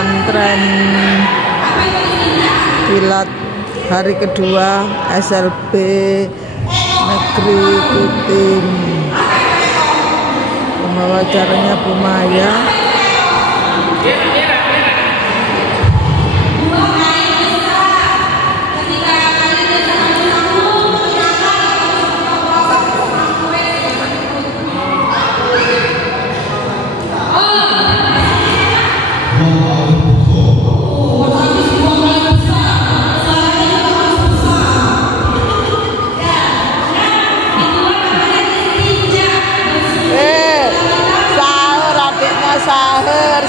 pesantren Kilat hari kedua SLB Negeri Kutim. Pembawa acaranya Bu Maya.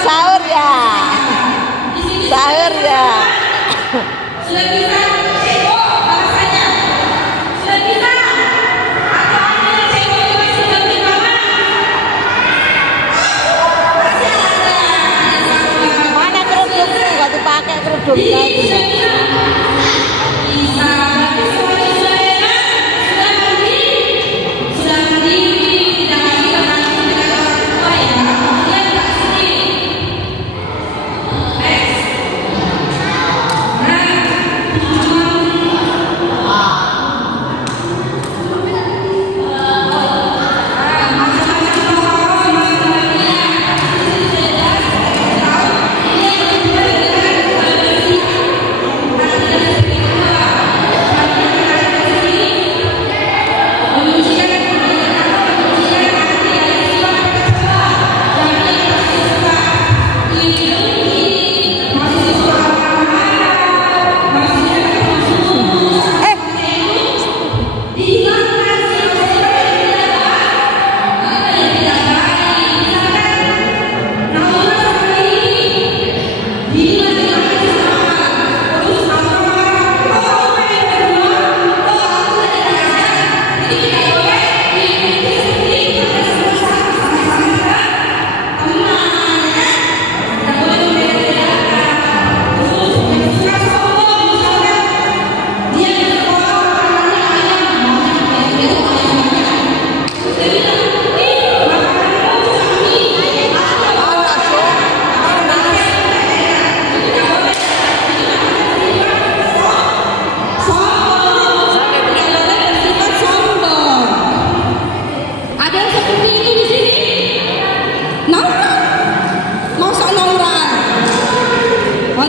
Sahur ya. Sahur ya. Sudah bisa cebok bahasanya. Sudah bisa. Atau ada cebok sudah di bawah. Masih ada. Mana kerudungnya? Gak dipakai kerudungnya.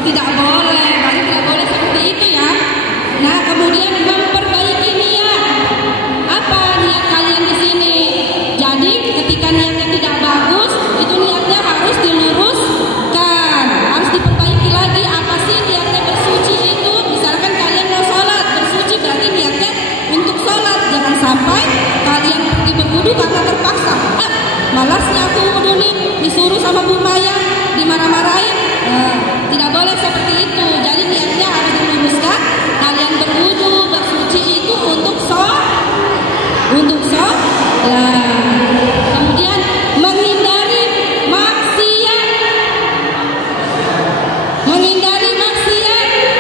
Tidak boleh, tidak boleh seperti itu ya. Nah, kemudian memperbaiki niat. Apa niat kalian di sini? Jadi ketika niatnya tidak bagus, itu niatnya harus diluruskan, harus diperbaiki lagi. Apa sih niatnya bersuci itu? Misalkan kalian mau sholat, bersuci berarti niatnya untuk sholat. Jangan sampai kalian pergi berwudu karena terpaksa. Malasnya aku wudu nih, disuruh sama Bu Maya, dimarah-marahin. Tidak boleh seperti itu. Jadi niatnya harus diluruskan. Kalian berwudu, bersuci itu untuk sholat. Kemudian menghindari maksiat.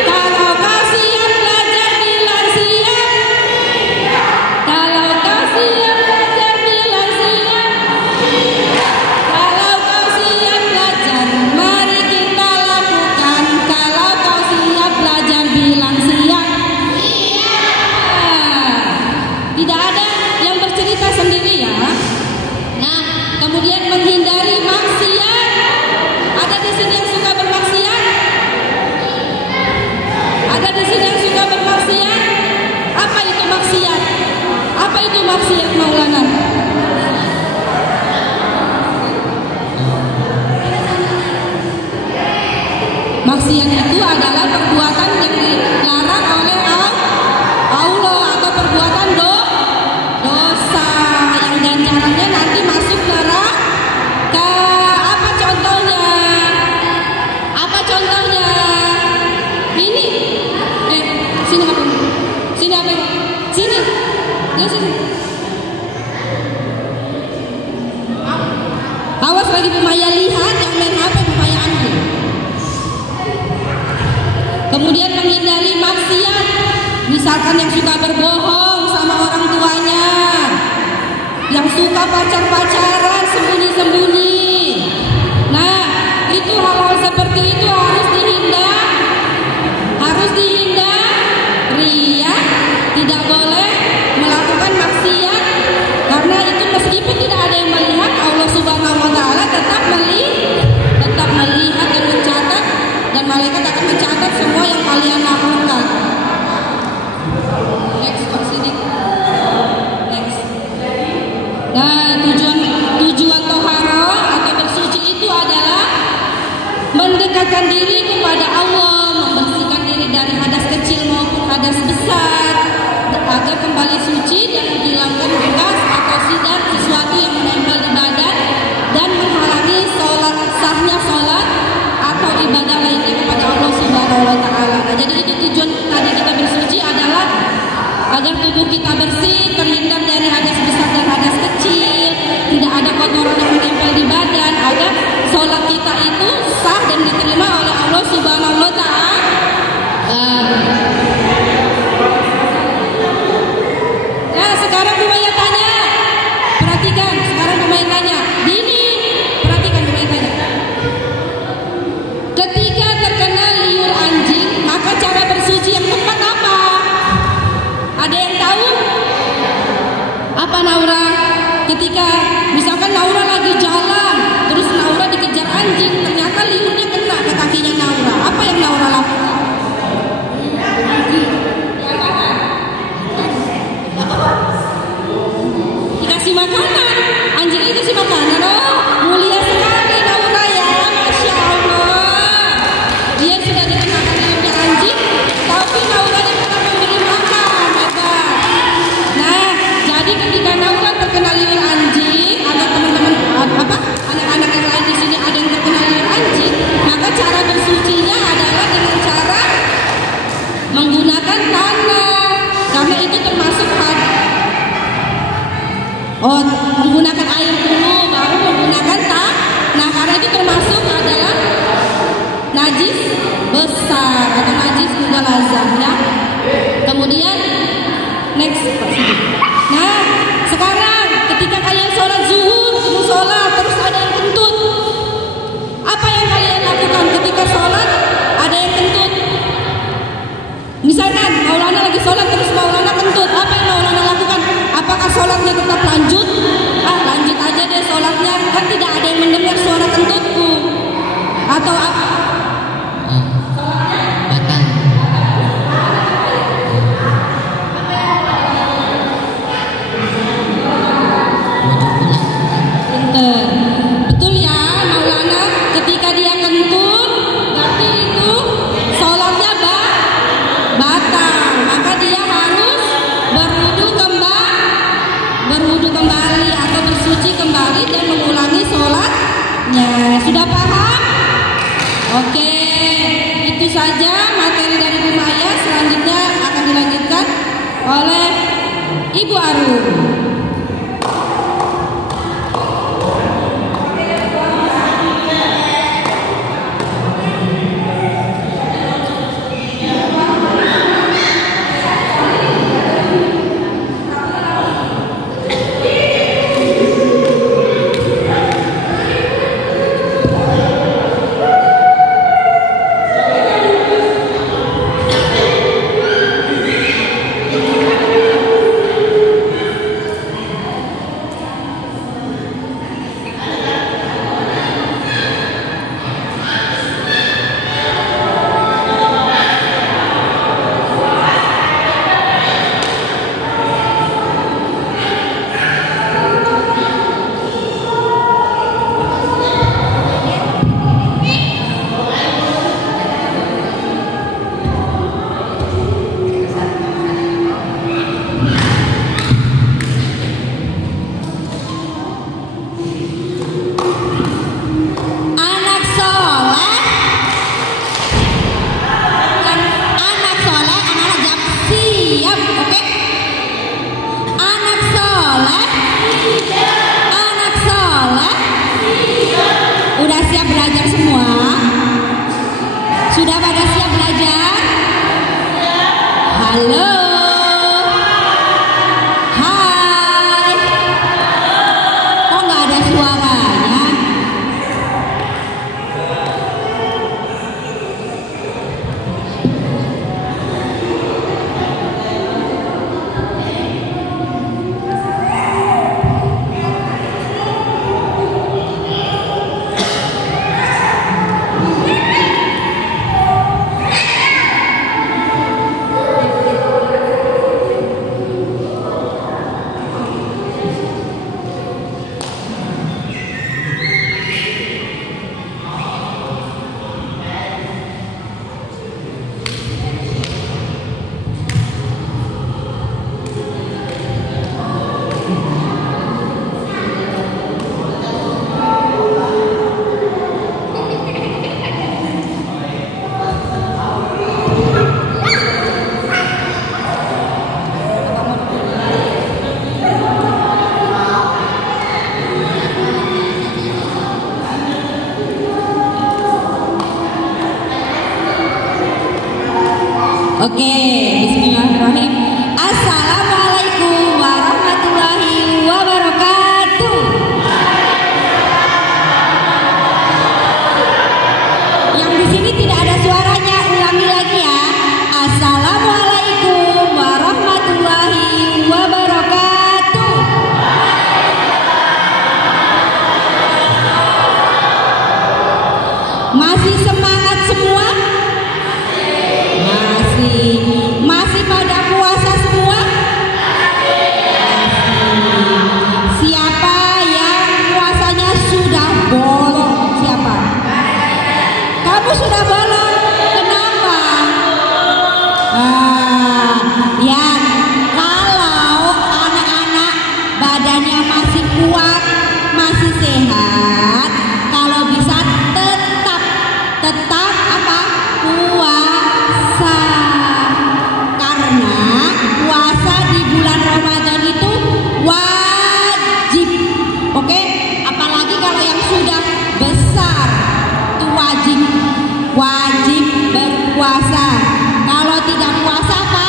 Kalau kau siap belajar bilang siap. Kalau kau siap belajar bilang siap. Kalau kau siap belajar, mari kita lakukan. Kalau kau siap belajar bilang siap. Tidak ada yang bercerita sendiri ya. Nah, kemudian menghindari maksiat. Ada di sini yang suka bermaksiat? Ada di sini yang suka bermaksiat? Apa itu maksiat? Apa itu maksiat, Maulana? Maksiat itu adalah perbuatan yang dilarang oleh Allah atau perbuatan dosa yang ganjarannya nanti masuk neraka. Apa contohnya? Ini. Sini apa? Sini. Dia sini. Awas lagi Bu Maya lihat yang main HP Bu Maya ambil. Kemudian menghindari maksiat. Misalkan yang suka berbohong sama orang tuanya, yang suka pacar-pacaran sembunyi-sembunyi. Nah, itu hal-hal seperti itu mendekatkan diri kepada Allah, membersihkan diri dari hadas kecil maupun hadas besar, agar kembali suci dan menghilangkan bekas atau sidar sesuatu yang menempel di badan dan menghalangi sahnya sholat atau ibadah lainnya kepada Allah Subhanahu wa Ta'ala. Nah, jadi itu tujuan tadi kita bersuci adalah agar tubuh kita bersih, terhindar dari hadas besar dan hadas kecil, tidak ada kotoran yang menempel di badan, agar sholat kita itu sah dan diterima oleh Allah Subhanahu wa Ta'ala. Nah, sekarang Bumaya tanya, perhatikan. Sekarang Bumaya tanya, Dini, perhatikan Bumaya tanya. Ketika terkena liur anjing, maka cara bersuci yang tepat apa? Ada yang tahu? Apa Naura? Ketika misalkan Naura lagi jalan, terus Naura dikejar anjing, ternyata liurnya kena ke kakinya Naura. Apa yang Naura lakukan? Dikasih makanan. Anjingnya dikasih makanan. Oh, mulia sekali Naura ya, Masya Allah. Dia sudah dikenakan liurnya anjing, tapi Nauranya tetap memberi makan. Hebat. Nah, jadi ketika Naura terkena liur anjing, atau teman-teman anak-anak yang lain di sini ada yang terkena liur anjing, maka cara bersucinya adalah dengan cara menggunakan tanah, karena itu termasuk menggunakan air dulu, baru menggunakan tanah, karena itu termasuk adalah najis besar atau najis mughalazah ya. Kemudian next. Nah, sekarang ketika kalian sholat zuhur, terus ada yang kentut, apa yang kalian lakukan ketika sholat ada yang kentut? Misalkan Maulana lagi sholat terus Maulana kentut, apa yang Maulana lakukan? Apakah sholatnya tetap lanjut? Lanjut aja deh sholatnya, kan tidak ada yang mendengar suara kentutku. Atau apa? Batal. Betul ya Maulana, ketika dia kentut berarti itu sholatnya batal, maka dia harus berwudu kembali atau bersuci kembali dan mengulangi sholatnya. Sudah paham? Oke, itu saja materi dari Bumaya. Selanjutnya akan dilanjutkan oleh Ibu Arum. Oke, bismillahirrahmanirrahim. Assalamualaikum warahmatullahi wabarakatuh. Yang di sini tidak ada suaranya, ulangi lagi ya. Assalamualaikum warahmatullahi wabarakatuh. Masih semangat semua? Masih pada puasa semua? Siapa yang puasanya sudah bolong? Siapa? Kamu sudah bolong? Kenapa? Ya, kalau anak-anak badannya masih kuat, masih sehat, kalau bisa tetap apa? Puasa. Karena puasa di bulan Ramadan itu wajib. Oke? Apalagi kalau yang sudah besar itu wajib berpuasa. Kalau tidak puasa apa?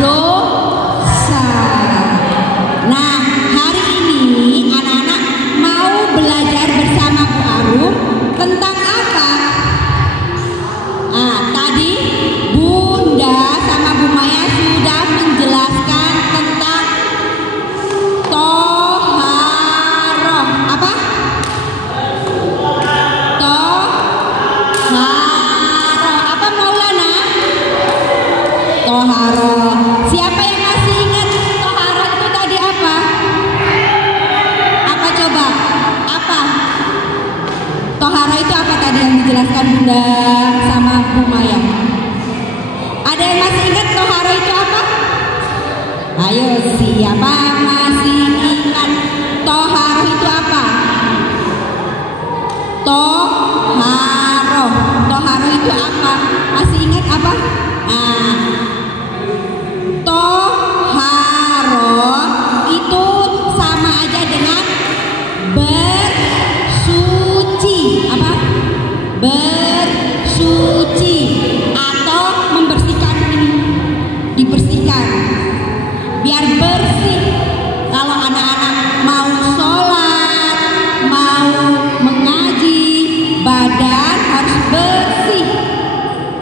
Dosa. Nah, hari ini anak-anak mau belajar bersama Bu Arum tentang apa? Tadi Bunda sama Bu Maya sudah menjelaskan tentang toharoh. Apa? Toharoh. Apa Maulana? Toharoh. Siapa yang masih ingat toharoh itu tadi apa? Apa coba? Apa? Toharoh itu apa tadi yang dijelaskan Bunda sama Bu Maya? Ada yang masih ingat toharoh itu apa? Ayo, siapa masih ingat toharoh itu apa? Toharoh. Toharoh itu apa? Masih ingat apa? Toharoh itu sama aja dengan bersuci. Apa? Bersuci atau membersihkan ini, dibersihkan biar bersih. Kalau anak-anak mau sholat, mau mengaji, badan harus bersih.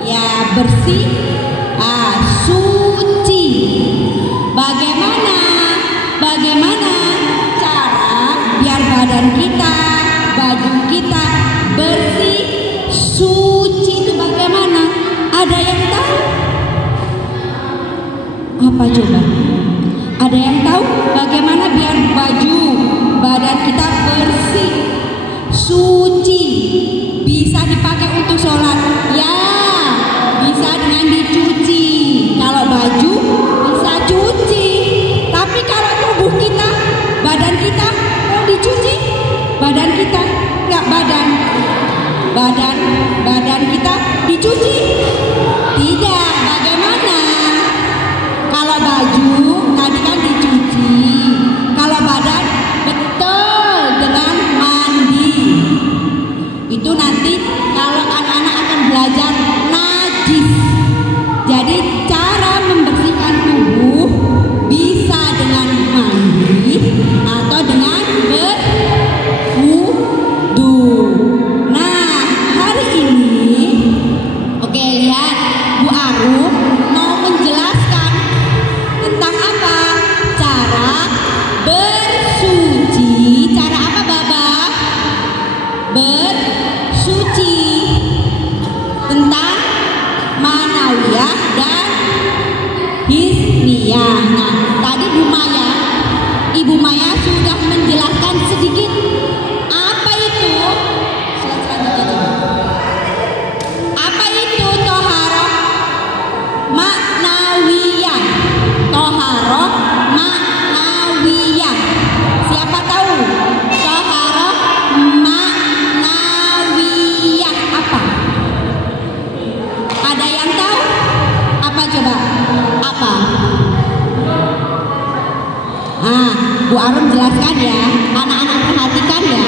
Ya bersih, suci. Bagaimana cara biar badan kita, baju kita bersih, suci itu bagaimana? Ada yang tahu? Apa coba? Ada yang tahu bagaimana biar baju badan kita bersih, suci, bisa dipakai untuk sholat? Ya, bisa dengan dicuci. Kalau baju bisa cuci. Tapi kalau tubuh kita, badan kita mau dicuci? Badan kita enggak, badan kita dicuci? Tidak. Bagaimana? Kalau baju tadi kan dicuci, kalau badan betul dengan mandi. Itu nanti kalau anak-anak akan belajar najis. Jadi cara membersihkan tubuh bisa dengan mandi atau dengan berwudu. Nah, hari ini oke, lihat Bu Arum mau menjelaskan tentang apa? Cara bersuci. Cara apa, Baba? Bersuci. Tentang manawiyah dan hisniyah. Nah, tadi Ibu Maya sudah menjelaskan sedikit apa itu. Apa itu toharoh maknawiyah? Toharoh maknawiyah. Siapa tahu toharoh maknawiyah apa? Ada yang tahu? Apa coba? Apa? Bu Arum jelaskan ya. Anak-anak perhatikan ya.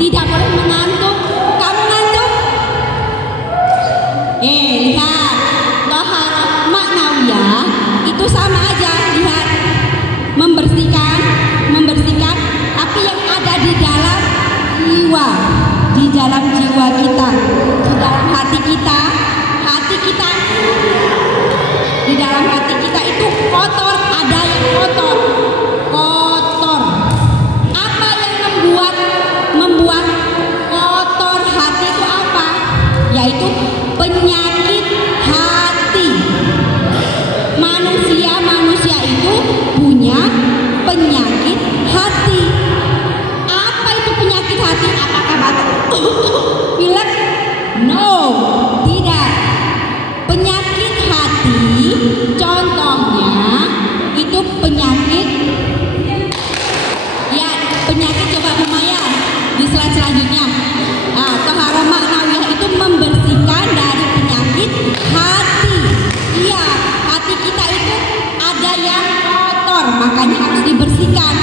Tidak boleh mengantuk. Kamu ngantuk? Lihat. Toharoh dalam jiwa kita, di dalam hati kita, di dalam hati kita itu kotor, ada yang kotor. Apa yang membuat kotor hati itu apa? Yaitu penyakit hati. Manusia itu punya penyakit hati. Apa itu penyakit hati? Apakah batuk, pilek? No, tidak. Penyakit hati contohnya itu penyakit coba Maya di slide selanjutnya. Nah, toharoh ma'nawiyah itu membersihkan dari penyakit hati. Iya, hati kita itu ada yang kotor, makanya harus dibersihkan.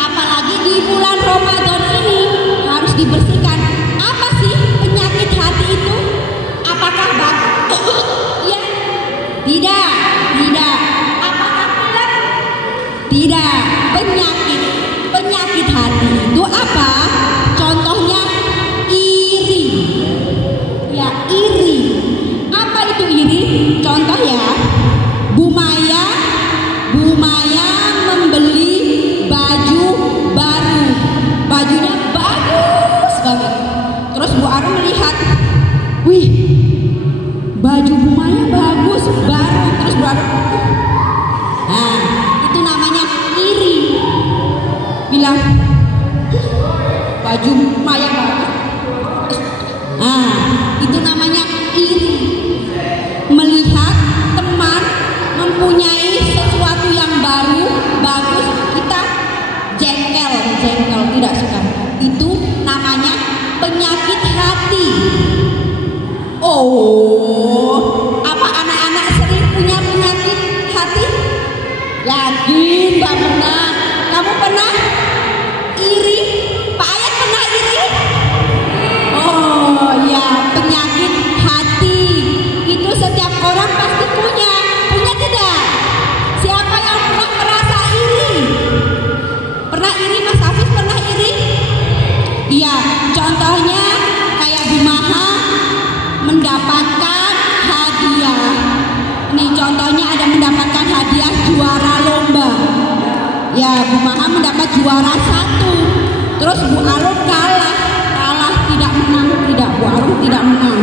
Apalagi di bulan Ramadan ini harus dibersihkan. Apa sih penyakit hati itu? Apakah batuk? Ya, tidak. Apakah pilek? Tidak. Penyakit hati itu apa? Contohnya iri. Ya, iri. Apa itu iri? Contoh ya, Bu Maya membeli baju baru. Bajunya bagus banget. Terus Bu Arum melihat, wih, baju Bu Maya bagus, baru. Terus Bu Arum, nah, itu namanya iri. Bilang, baju Maya bagus. Nah, itu namanya iri. Melihat teman mempunyai sesuatu yang baru, bagus, kita jengkel, tidak suka. Itu namanya penyakit hati. Oh, apa anak-anak sering punya penyakit hati? Yakin Mbak pernah? Kamu pernah iri? Pak Ayat pernah iri? Oh ya, penyakit hati itu setiap orang pasti punya tidak? Siapa yang pernah merasa iri? Pernah iri? Mas Hafiz pernah iri? Iya, contohnya kayak Bu Maha mendapatkan hadiah. Nih contohnya ada mendapatkan hadiah juara lomba. Ya, Bu Maha mendapat juara 1. Terus Bu Alum kalah, tidak menang, tidak. Bu Alum tidak menang.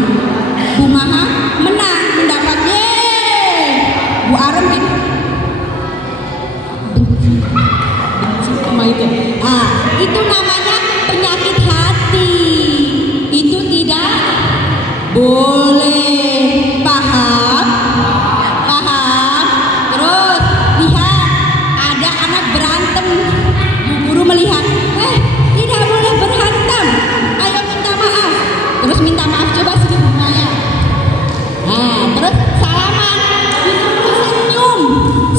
Bu Maha menang, mendapatnya. Bu Alum benci sama itu. Ah, itu namanya penyakit hati. Itu tidak boleh. Paham? Terus lihat, ada anak berantem. Bu guru melihat, tidak boleh berantem. Ayo minta maaf. Terus minta maaf, coba sini Maya. Nah, terus salaman.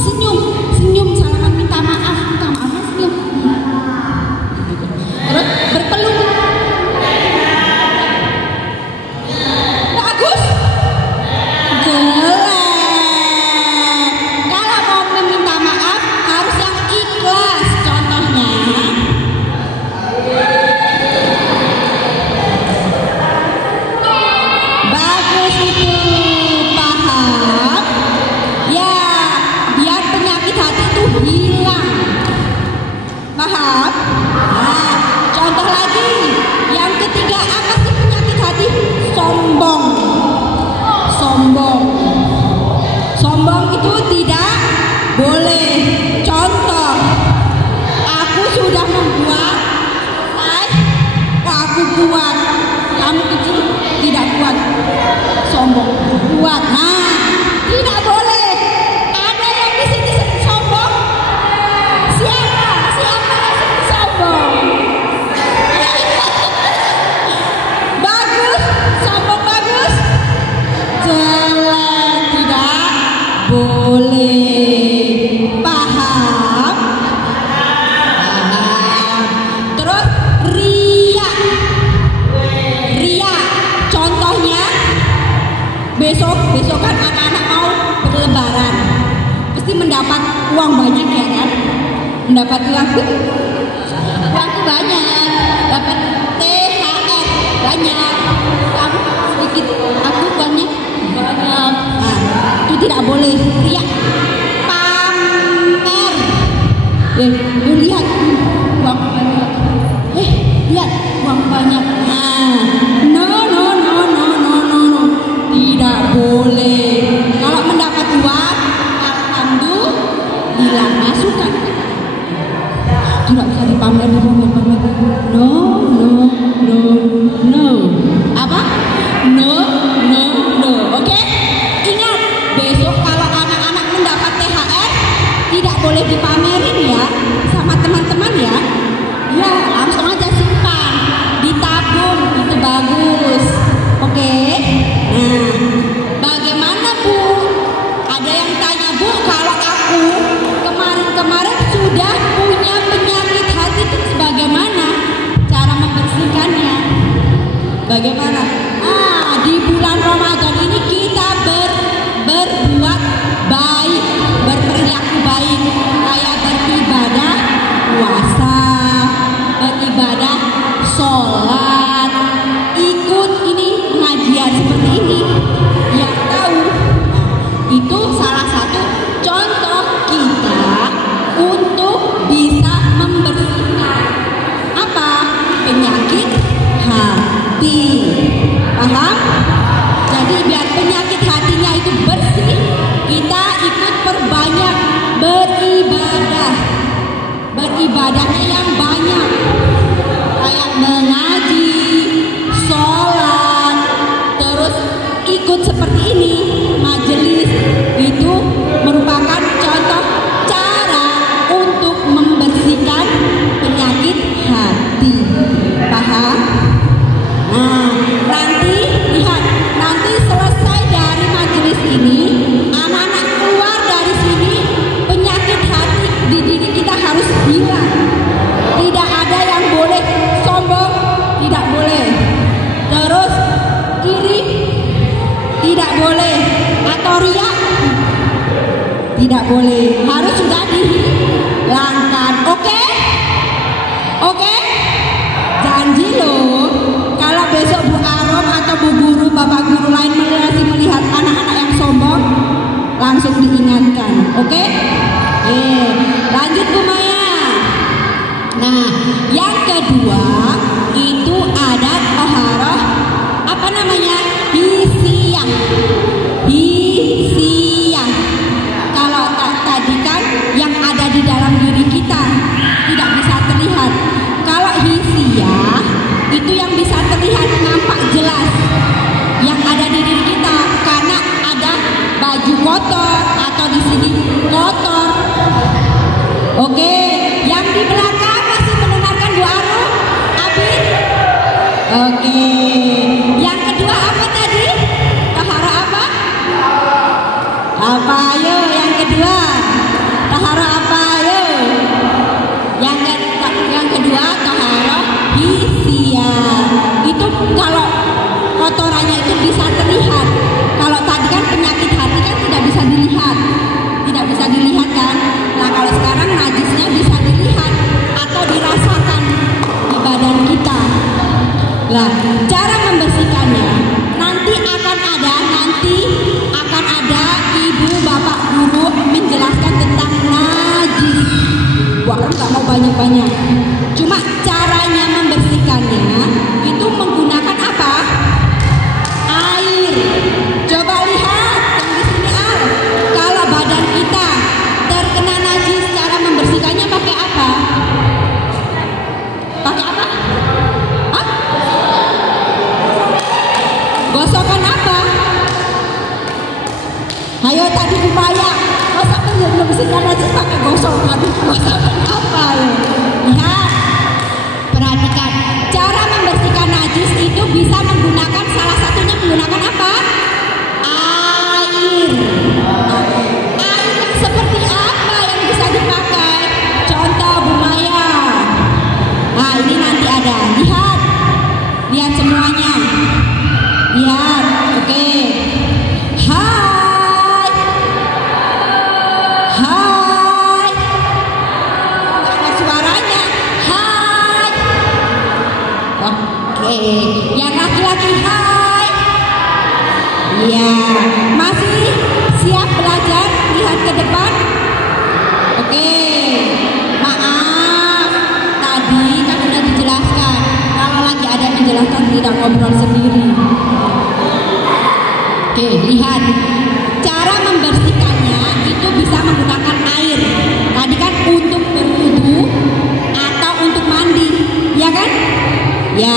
Senyum, salaman, minta maaf, senyum. Terus berpeluk. Bagus. Jelek. Kalau mau meminta maaf harus yang ikhlas. Contohnya, bagus itu. Paham? Ya, biar penyakit hati itu hilang. Paham? Nah, contoh lagi. Yang ketiga, apa sih penyakit hati? Sombong itu tidak boleh. Contoh, aku sudah membuat, aku kuat, kamu kecil, tidak kuat. Sombong, kuat. Nah, tidak boleh. Ada yang di sini sombong? Siapa yang sombong? Bagus, sombong bagus. Jelek, tidak boleh. Paham? Terus ria. Contohnya, besok kan anak-anak mau berlebaran, pasti mendapat uang banyak ya kan? Mendapat uang tuh banyak, dapat THR banyak. Bagaimana? Di bulan Ramadan ini kita berbuat baik, berperilaku baik, kayak beribadah, puasa, beribadah, sholat, ikut ini pengajian seperti ini. Yang tahu, itu salah satu contoh kita untuk bisa membersihkan apa? Penyakit hati. Paham? Jadi biar penyakit hatinya itu bersih, kita ikut perbanyak beribadah. Beribadahnya yang banyak, kayak mengaji, sholat, terus ikut seperti ini, majelis. Itu merupakan contoh cara untuk membersihkan penyakit hati. Paham? Nah, nanti lihat, nanti selesai dari majelis ini, anak-anak keluar dari sini, penyakit hati di diri kita harus hilang. Tidak ada yang boleh sombong, tidak boleh. Terus iri, tidak boleh. Atau riak, tidak boleh. Harus sudah dihilangkan. Oke? Oke? Janji loh. Kalau besok Bu Arom atau Bu Guru, Bapak Guru lain masih melihat anak-anak yang sombong, langsung diingatkan. Oke? Lanjut Bu Maya. Nah, yang kedua itu ada toharoh, apa namanya? Hisiyah. Hisiyah. Kalau tadi kan yang ada di dalam diri kita tidak bisa terlihat. Kalau hisiyah itu yang bisa terlihat, nampak jelas yang ada di diri kita, karena ada baju kotor atau di sini kotor. Oke, yang di belakang masih mendengarkan Bu Arum? Abid? Oke. Yang kedua apa tadi? Tahara apa? Apa ayo yang kedua? Tahara apa ayo? Yang kedua tahara hisiyah. Itu kalau kotorannya itu bisa terlihat. Kalau tadi kan penyakit hati kan tidak bisa dilihat. Tidak bisa dilihat kan? Nah, kalau sekarang najisnya bisa dilihat atau dirasakan di badan kita. Nah, cara membersihkannya nanti akan ada ibu bapak guru menjelaskan tentang najis. Wah, nggak mau banyak-banyak. Cuma caranya membersihkannya itu menggunakan apa? Air. Coba lihat yang di sini kalau badan kita terkena najis, cara membersihkannya pakai apa? Pakai apa? Hah? Gosokan apa? Ayo tadi upaya gosokan membersihkan najis pakai gosokan. Gosokan apa ya? Lihat, perhatikan. Cara membersihkan najis itu bisa menggunakan, salah satunya menggunakan apa? Air. Air yang seperti apa yang bisa dipakai? Contoh Bu Maya. Nah, ini nanti ada. Lihat semuanya. Lihat, oke. Hai. Ada suaranya. Hai. Oke. Yang laki-laki hai. Ya, masih siap belajar? Lihat ke depan. Oke. Maaf, tadi kan sudah dijelaskan. Kalau lagi ada yang menjelaskan, tidak ngobrol sendiri. Oke, lihat. Cara membersihkannya itu bisa menggunakan air. Tadi kan untuk berwudu atau untuk mandi, ya kan? Ya,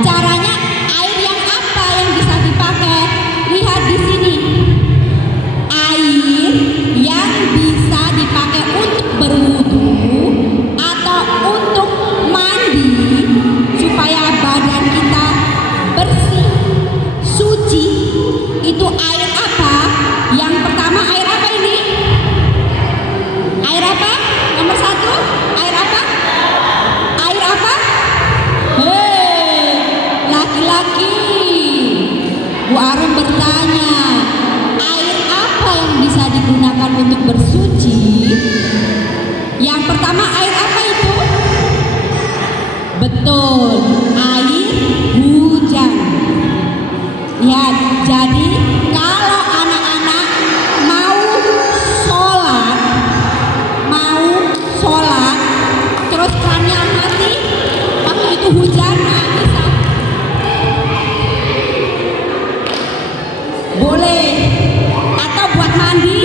caranya air yang apa yang bisa dipakai? Lihat di sini. Air yang bisa dipakai untuk berwudu atau untuk mandi supaya badan kita bersih, suci. Itu air apa? Yang pertama air apa ini? Air apa? Nomor 1, air apa? Air apa? bertanya, air apa yang bisa digunakan untuk bersuci? Yang pertama, air apa itu? Betul, air hujan. Ya, jadi kalau anak-anak mau sholat, terus kerannya mati, waktu itu hujan, bisa. Boleh. Atau buat mandi,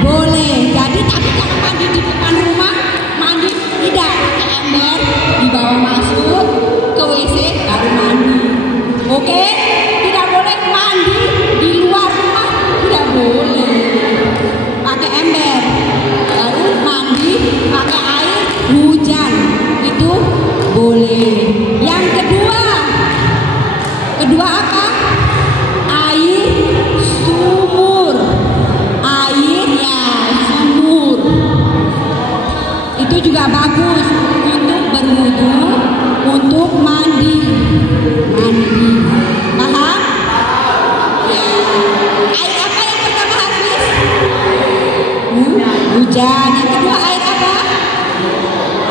boleh. Jadi tapi jangan mandi di depan rumah, mandi tidak pakai ember, dibawa masuk ke WC baru mandi. Oke? Tidak boleh mandi di luar rumah, tidak boleh. Pakai ember, baru mandi pakai air hujan, itu boleh. Yang kedua apa? Air sumur. Sumur itu juga bagus untuk berwudu, untuk mandi. Paham? Ya. Air apa yang pertama habis? Hujan. Yang kedua air apa?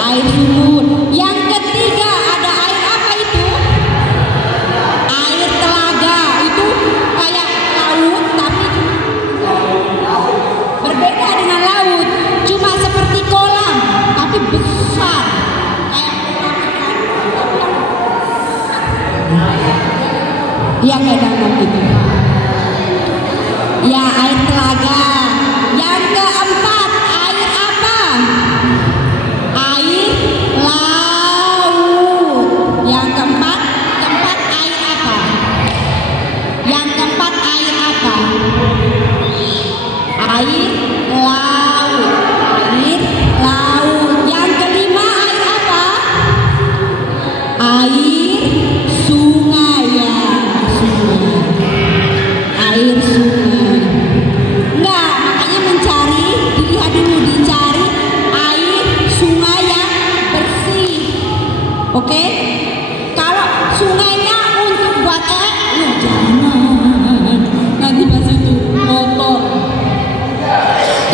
Air sumur. Yang ketiga ada air apa itu? Air telaga. Itu kayak laut tapi berbeda dengan laut. Cuma seperti kolam tapi besar. Kayak kolam ikan. Ya kayak danau gitu. Ya, air telaga. Yang keempat, air apa? Air laut. Yang keempat air apa? Yang keempat air apa? Air laut. Air laut. Yang kelima air apa? Air sungai ya. Air sungai. Enggak, makanya dilihat dulu, dicari air sungai yang bersih. Oke? Kalau sungainya untuk buat jangan. Nanti pas itu kotor.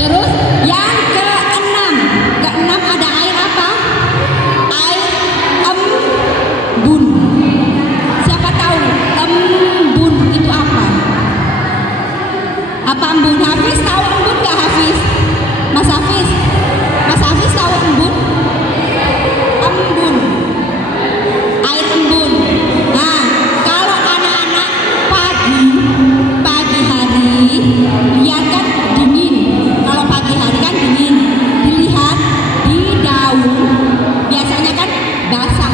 Terus yang keenam ada air apa? Air embun. Siapa tahu embun itu apa? Apa embun? Hafiz tahu embun nggak Hafiz? Mas Hafiz tahu embun? Embun, air embun. Nah, kalau anak-anak pagi hari lihat kan dingin. Kalau pagi hari kan dingin, dilihat di daun biasanya kan basah.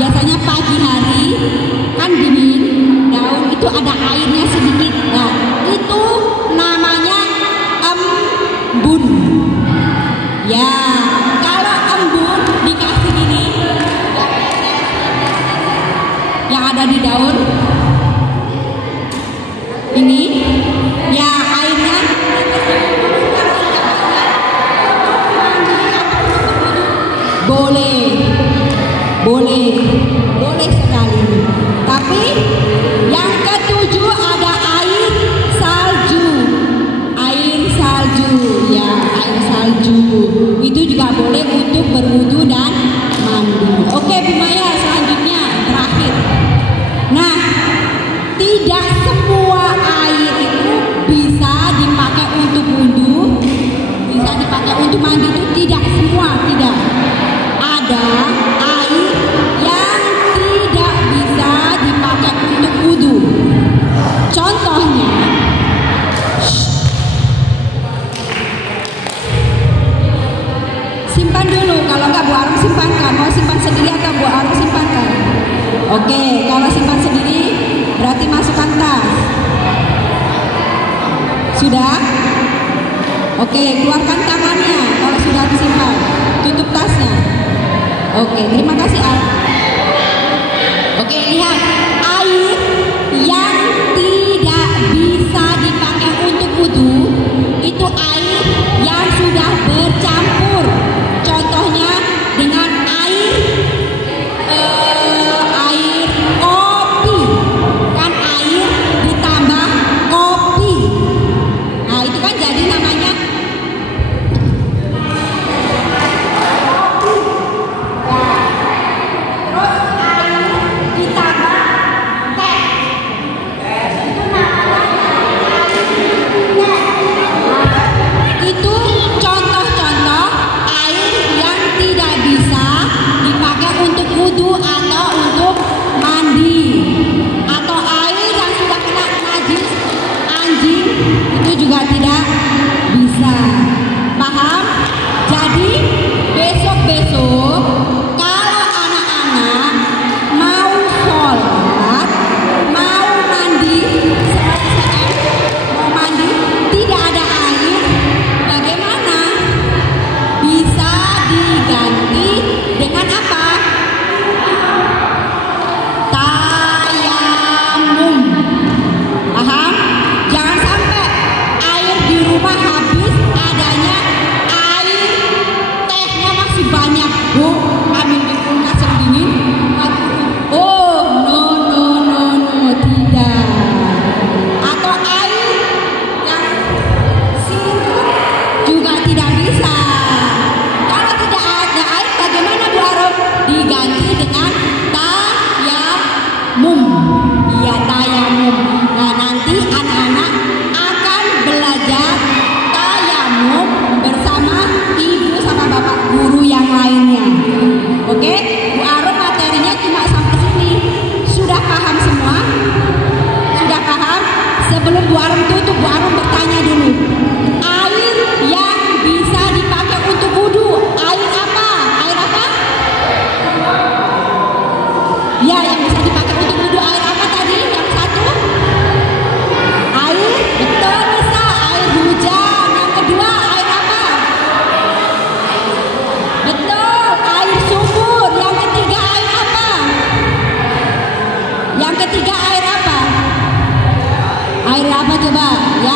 Biasanya pagi hari kan dingin, daun itu ada airnya sedikit. Nah, itu namanya embun. Ya, kalau embun dikasih gini, yang ada di daun ini, ya airnya boleh sekali. Tapi yang ketujuh ada air salju. Ya, air salju itu juga boleh untuk berwudu dan mandi. Oke Bu Maya, selanjutnya terakhir. Nah, tidak semua air itu bisa dipakai untuk wudu, bisa dipakai untuk mandi, itu tidak semua, tidak. Ada air yang tidak bisa dipakai untuk wudu. Contohnya, simpan dulu. Kalau nggak Bu Arum simpankan. Mau simpan sendiri atau Bu Arum simpankan? Oke, kalau simpan sendiri berarti masukkan tas. Sudah? Oke, keluarkan tangannya kalau sudah disimpan. Tutup tasnya. Oke, terima kasih Al. Oke, lihat. Air yang tidak bisa dipakai untuk wudu itu air yang sudah bercampur. Contohnya dengan air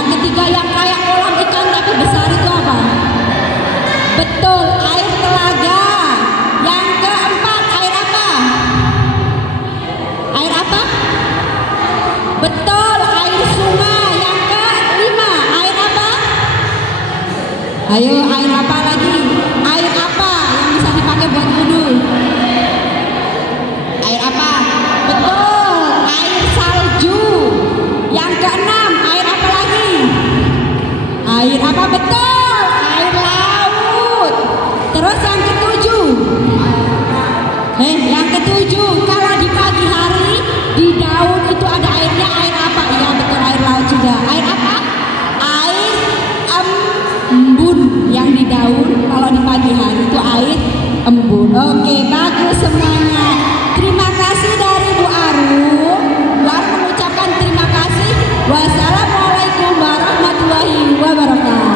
Yang ketiga yang kayak kolam ikan tapi besar itu apa? Betul, air telaga. Yang keempat air apa? Air apa? Betul, air sungai. Yang kelima air apa? Ayo, air apa lagi? Air apa yang bisa dipakai buat wudhu? Air apa? Betul, air salju. Yang keenam, air apa lagi? Air apa? Betul, air laut. Terus yang ketujuh. Yang ketujuh, kalau di pagi hari di daun itu ada airnya, air apa? Ya betul, air laut juga. Air apa? Air embun. Yang di daun kalau di pagi hari itu air embun. Oke, bagus semuanya. Terima kasih dari Bu Aru. Bu Aru mengucapkan terima kasih. Wassalamualaikum warahmatullahi wabarakatuh.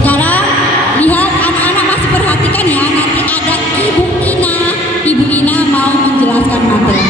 Sekarang lihat anak-anak masih perhatikan ya. Nanti ada Ibu Ina. Ibu Ina mau menjelaskan materi.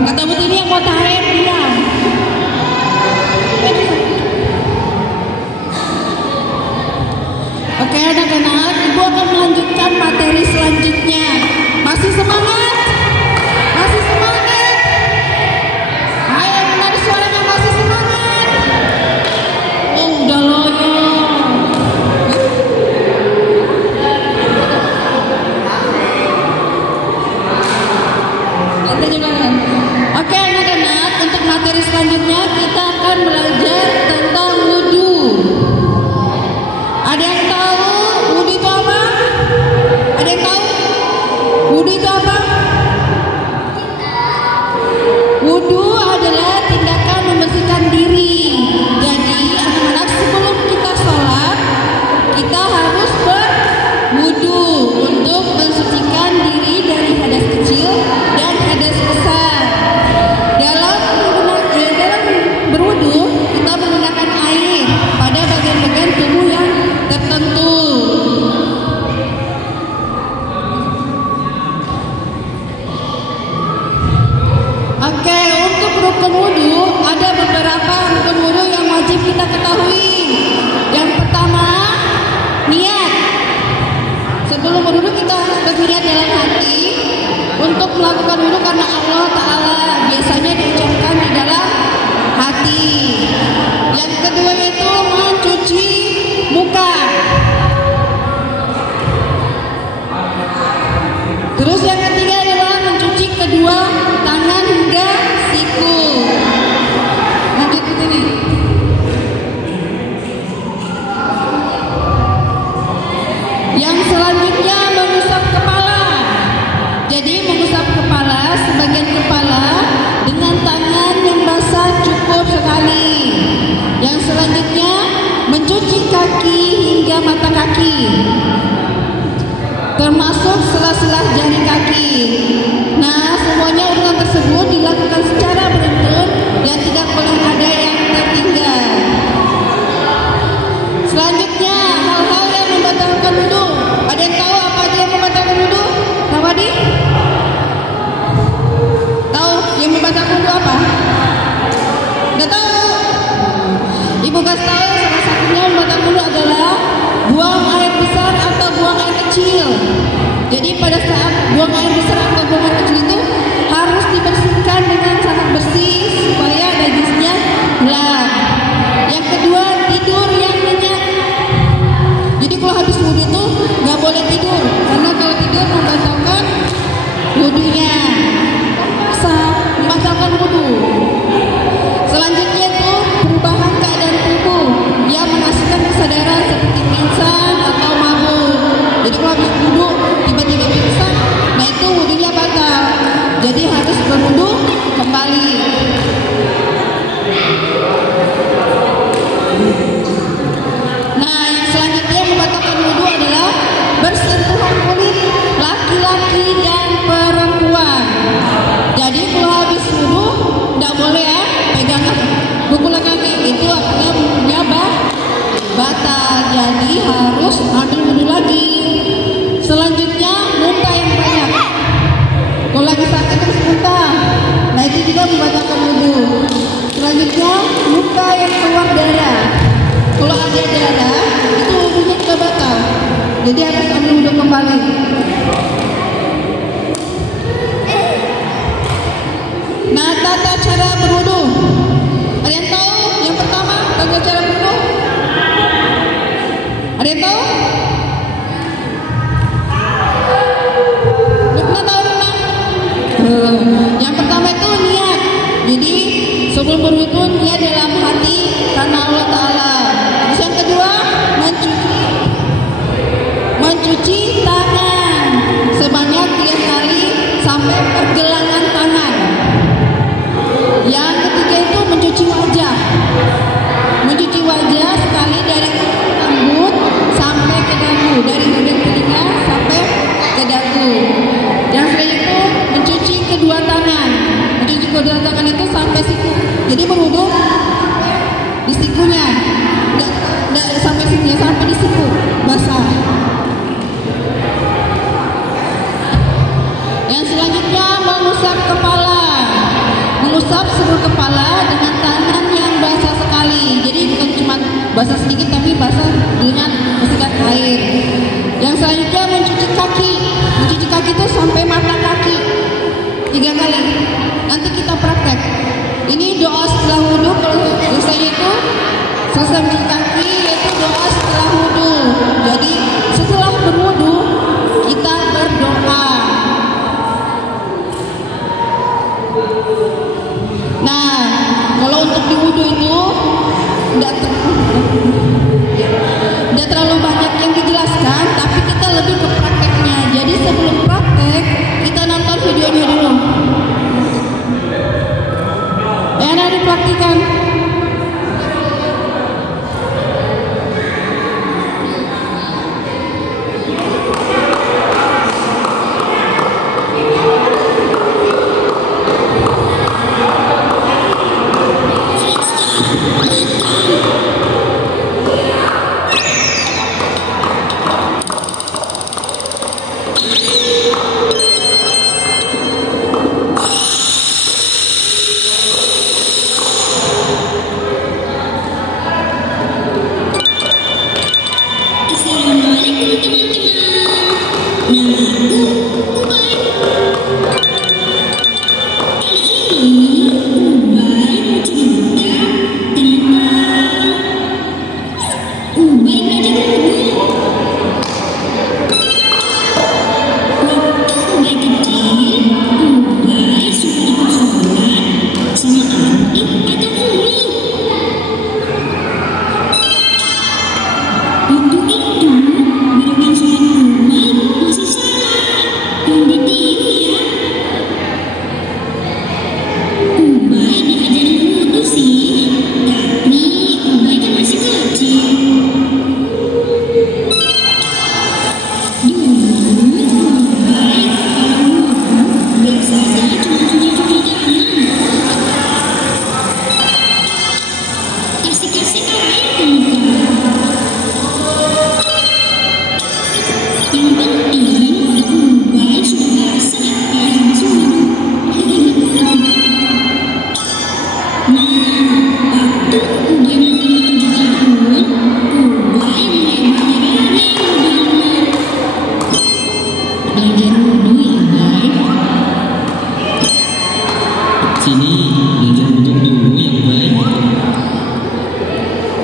Kata Bu Tini yang mau tarik dia. Oke anak-anak, Ibu akan melanjutkan materi selanjutnya. Masih semangat? Masih semangat? Ayo menarik suaranya, masih semangat? Oh udah loyo. Kita juga kan. Oke anak-anak, untuk materi selanjutnya kita akan belajar tentang wudhu. Ada yang tahu wudhu itu apa? Ada yang tahu? Wudhu itu apa? Wudhu adalah tindakan membersihkan diri. Jadi anak-anak sebelum kita sholat, kita harus berwudhu untuk mensucikan diri dari hadas kecil dan hadas besar. Dalam berwudhu kita menggunakan air pada bagian-bagian tubuh yang tertentu. Oke, untuk rukun wudhu ada beberapa rukun wudhu yang wajib kita ketahui. Yang pertama, niat. Sebelum berwudhu kita berniat dalam hati untuk melakukan wudhu karena Allah Ta'ala. Biasanya diucapkan di dalam hati. Yang kedua itu mencuci muka. Terus yang ketiga adalah mencuci kedua tangan hingga siku. Lanjut ke sini. Yang selanjutnya mengusap kepala. Jadi mengusap kepala, sebagian kepala dengan tangan yang basah cukup sekali. Yang selanjutnya mencuci kaki hingga mata kaki. termasuk sela-sela jari kaki. Nah, semuanya urutan tersebut dilakukan secara beruntun dan tidak boleh ada yang tertinggal. Selanjutnya, hal-hal yang membatalkan wudu. Ada yang tahu apa aja yang membatalkan wudu? Tahu adik? Tahu yang membatalkan wudu apa? Nggak tahu? Ibu kasih tahu, salah satunya membatalkan wudu adalah buang air besar atau buang air kecil. Jadi pada saat buang air besar atau buang air kecil itu harus dibersihkan dengan sangat bersih supaya najisnya hilang. Yang kedua, tidur yang nyenyak. Jadi kalau habis wudhu itu nggak boleh tidur, karena kalau tidur membatalkan wudhunya, membatalkan wudhu. Selanjutnya itu perubahan keadaan tubuh yang menghasilkan kesadaran seperti pingsan atau mabuk. Jadi kalau habis wudhu tiba-tiba pingsan, nah itu wudhunya batal. Jadi harus berwudhu kembali. Nah, yang selanjutnya membatalkan wudhu adalah bersentuhan kulit laki-laki dan perempuan. Jadi kalau habis wudhu tidak boleh ya pegang pukulan kaki, itu artinya wudhunya batal. Jadi harus ambil wudhu lagi. Selanjutnya muntah yang banyak. Kalau lagi sakit terus muntah, nah itu juga membatalkan wudhu. Selanjutnya luka yang keluar darah. Kalau ada darah itu wudhunya juga batal. Jadi harus ambil wudhu kembali. Nah, tata cara berwudhu. Ada yang tahu? Yang pertama, tata cara berwudhu. Ada yang tahu? Lukman tahu Lukman? Yang pertama itu niat. Jadi sebelum berwudhu niat dalam hati karena Allah Ta'ala. Terus yang kedua, mencuci tangan sebanyak 3 kali sampai pergelangan tangan. Yang ketiga itu mencuci wajah. Mencuci wajah sekali dari rambut sampai ke dagu, dari ujung telinga sampai ke dagu. Yang selanjutnya itu mencuci kedua tangan. Mencuci kedua tangan itu sampai siku. Jadi berwudhu di sikunya, nggak sampai sikunya, sampai di siku basah. Yang selanjutnya mengusap kepala. Mengusap seluruh kepala dengan tangan yang basah sekali. Jadi bukan cuma basah sedikit tapi basah dengan mesikat air. Yang selanjutnya mencuci kaki. Mencuci kaki itu sampai mata kaki 3 kali. Nanti kita praktek. Ini doa setelah wudhu. Kalau biasanya itu selesai mencuci kaki yaitu doa setelah wudhu. Jadi setelah berwudhu kita berdoa. Nah, kalau untuk di wudhu itu tidak terlalu banyak yang dijelaskan, tapi kita lebih ke prakteknya. Jadi sebelum praktek kita nonton videonya dulu. Enak dipraktikan.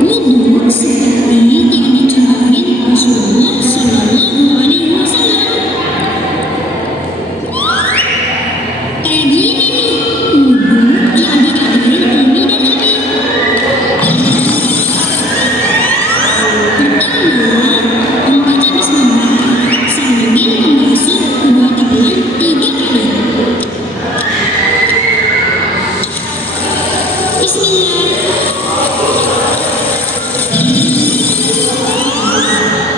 Wudhu seperti yang dicontohin Rasulullah Shallallahu Alaihi Wasallam. Kayak gini nih wudhu yang diajarin Umi dan Abi. Pertama, membaca Bismillah sambil membasuh kedua tangan 3 kali. Bismillah.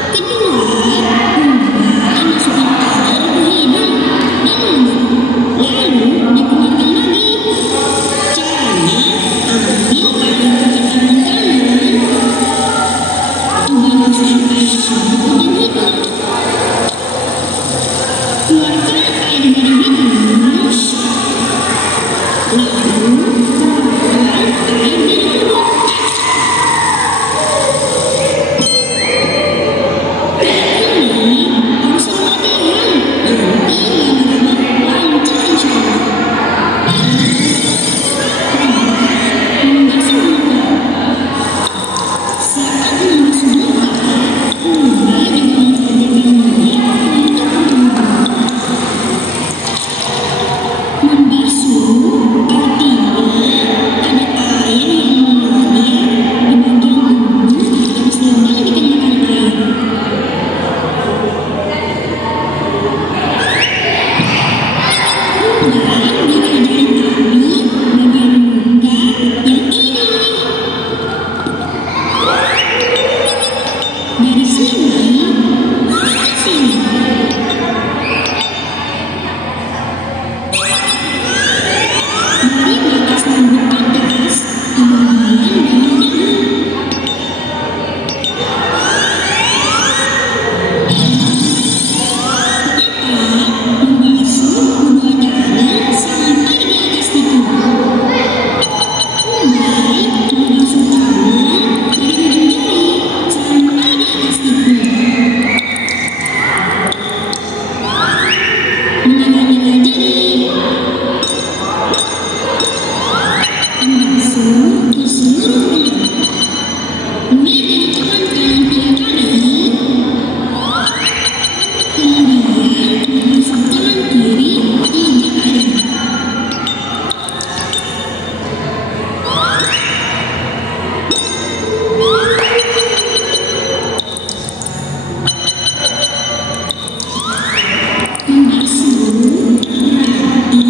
Kedua, mulai masukkan tangan ke hidung dan mulut, lalu dikeluarkan lagi. Caranya, ambil air pakai tangan kanan, coba masukkan air ke mulut dan hidung. Keluarkan air dari hidung, lalu keluarkan air dari mulut. Ini harus latihan, nanti lama-lama lancar insya Allah. Membasuh muka. Saat membasuh muka, Umi juga memperhatikan minyak untuk berwudu. Membasuh artinya ada air yang mengalir di bagian tubuh yang sedang dikenakan air. Mulai diajarin Abi bagian muka yang ini nih. Dari sini ke sini. Dari batas rambut atas ke bagian bawah dagu. Membasuh kedua tangan sampai di atas siku. Mulai membasuh tangan dari ujung jari sampai di atas siku. Menyela-nyela jari. Membasuh ke seluruh mulut. Mulai dari tangan kanan 3 kali. Kemudian membasuh tangan kiri 3 kali. Membasuh berarti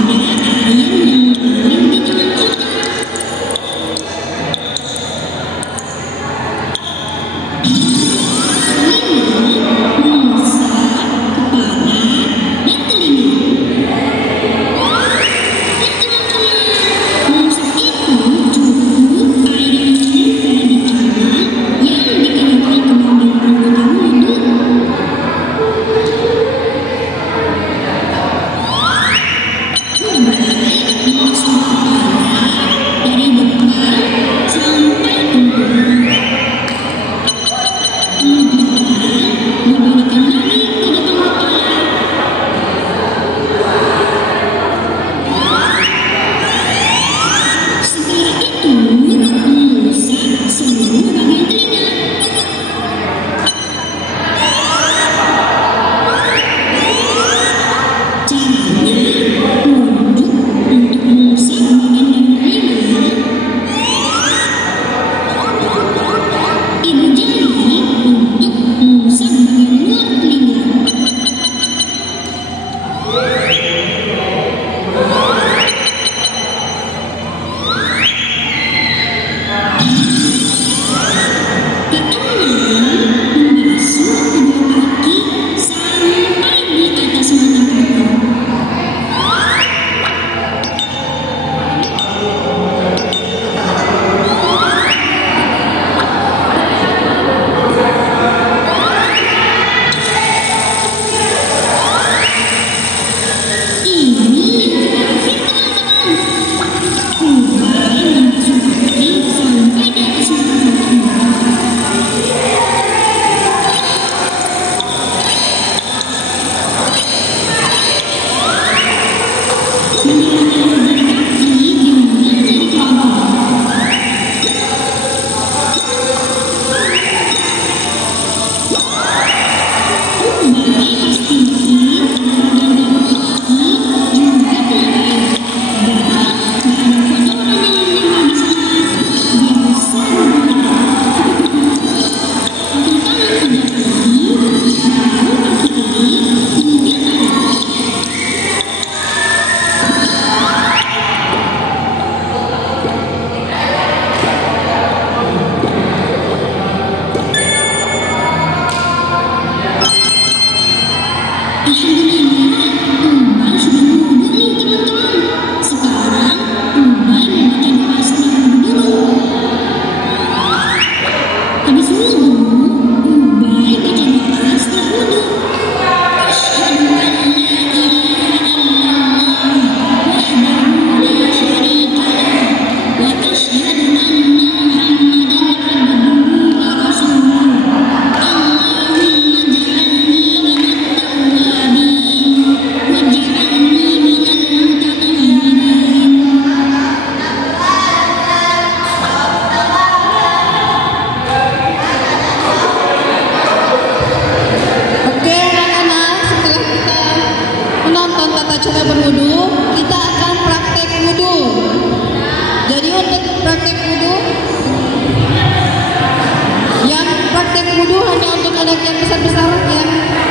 ada air yang mengalir di tangan kita. Mengusap kepala dan telinga. Mengusap itu cukup air yang menempel di tangan yang dikenakan ke bagian anggota wudhu. Mulai mengusap kepala dari depan sampai punggung. Habis wudu, baik baca doa setelah wudu. Asyhadu an la ilaha illallah wahdahu la syarika lah wa asyhadu anna Muhammadan abduhu wa rasuluh. Allahumma ij'alni minat tawwabin waj'alni minal mutatahhirin. Oke anak-anak, setelah kita menonton tata cara berwudu, kita akan praktek wudu. Jadi untuk praktek wudu, yang praktek wudu hanya untuk anak yang besar-besar yang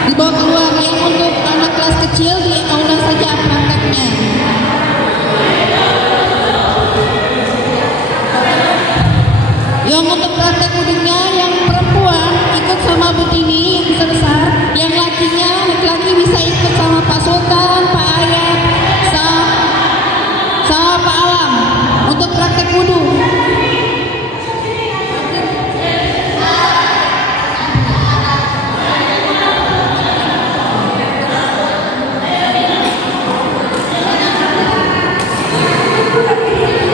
dibawa keluar, yang untuk anak kelas kecil di aula saja prakteknya. Yang untuk praktek wudunya yang perempuan ikut sama Bu Tini yang besar-besar, yang lakinya laki-laki bisa ikut sama Pak Sultan, Pak Ayat, sama Pak Alam untuk praktek wudu.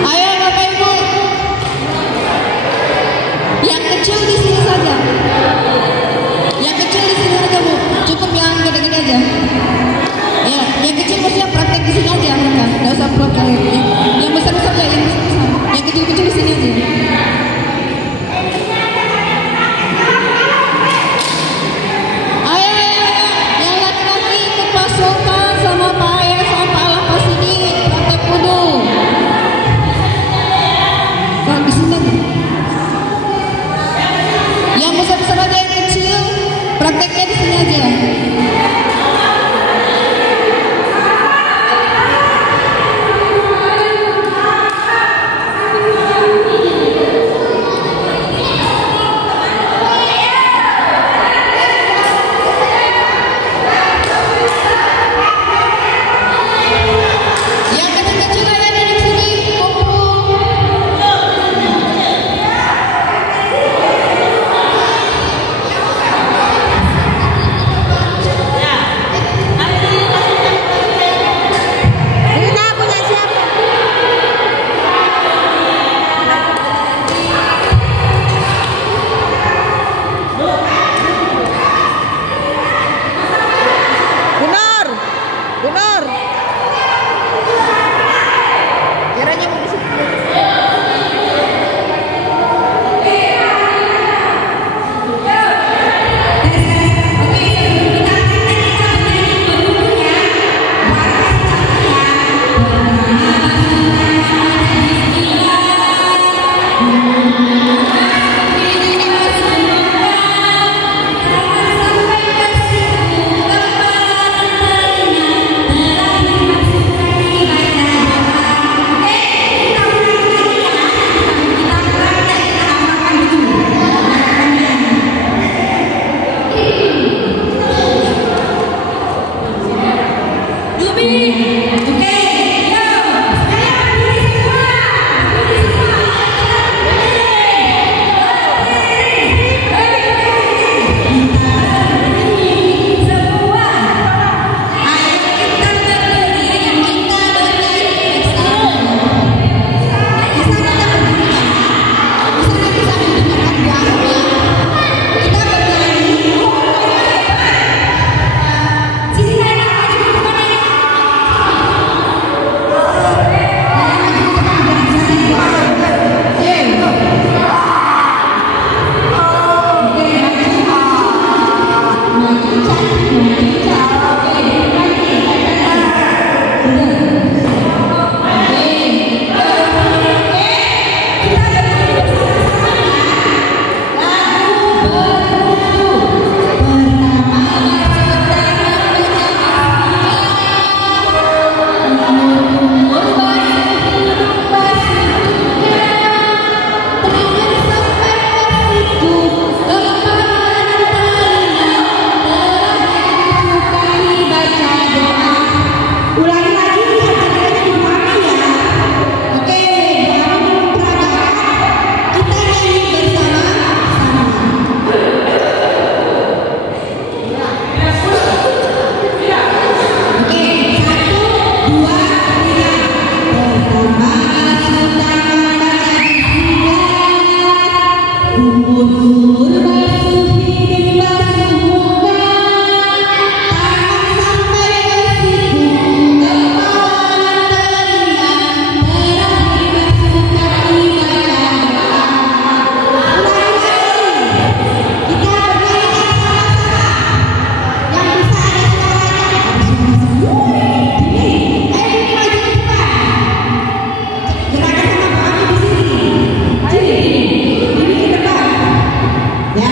Ayo Bapak Ibu, yang kecil di sini saja. Yang kecil di sini aja Bu, cukup yang gede-gede aja. Ya, yang kecil maksudnya praktek di sini aja mereka, nggak usah praktek. Yang besar-besar ya, yang besar. Yang kecil-kecil di sini aja. Ayo, yang laki-laki ikut Pak Sultan sama Pak Ayah sama Pak Alam pas ini praktek wudu. Nah, di sini aja. Yang besar-besar aja, yang kecil prakteknya di sini aja. Ya,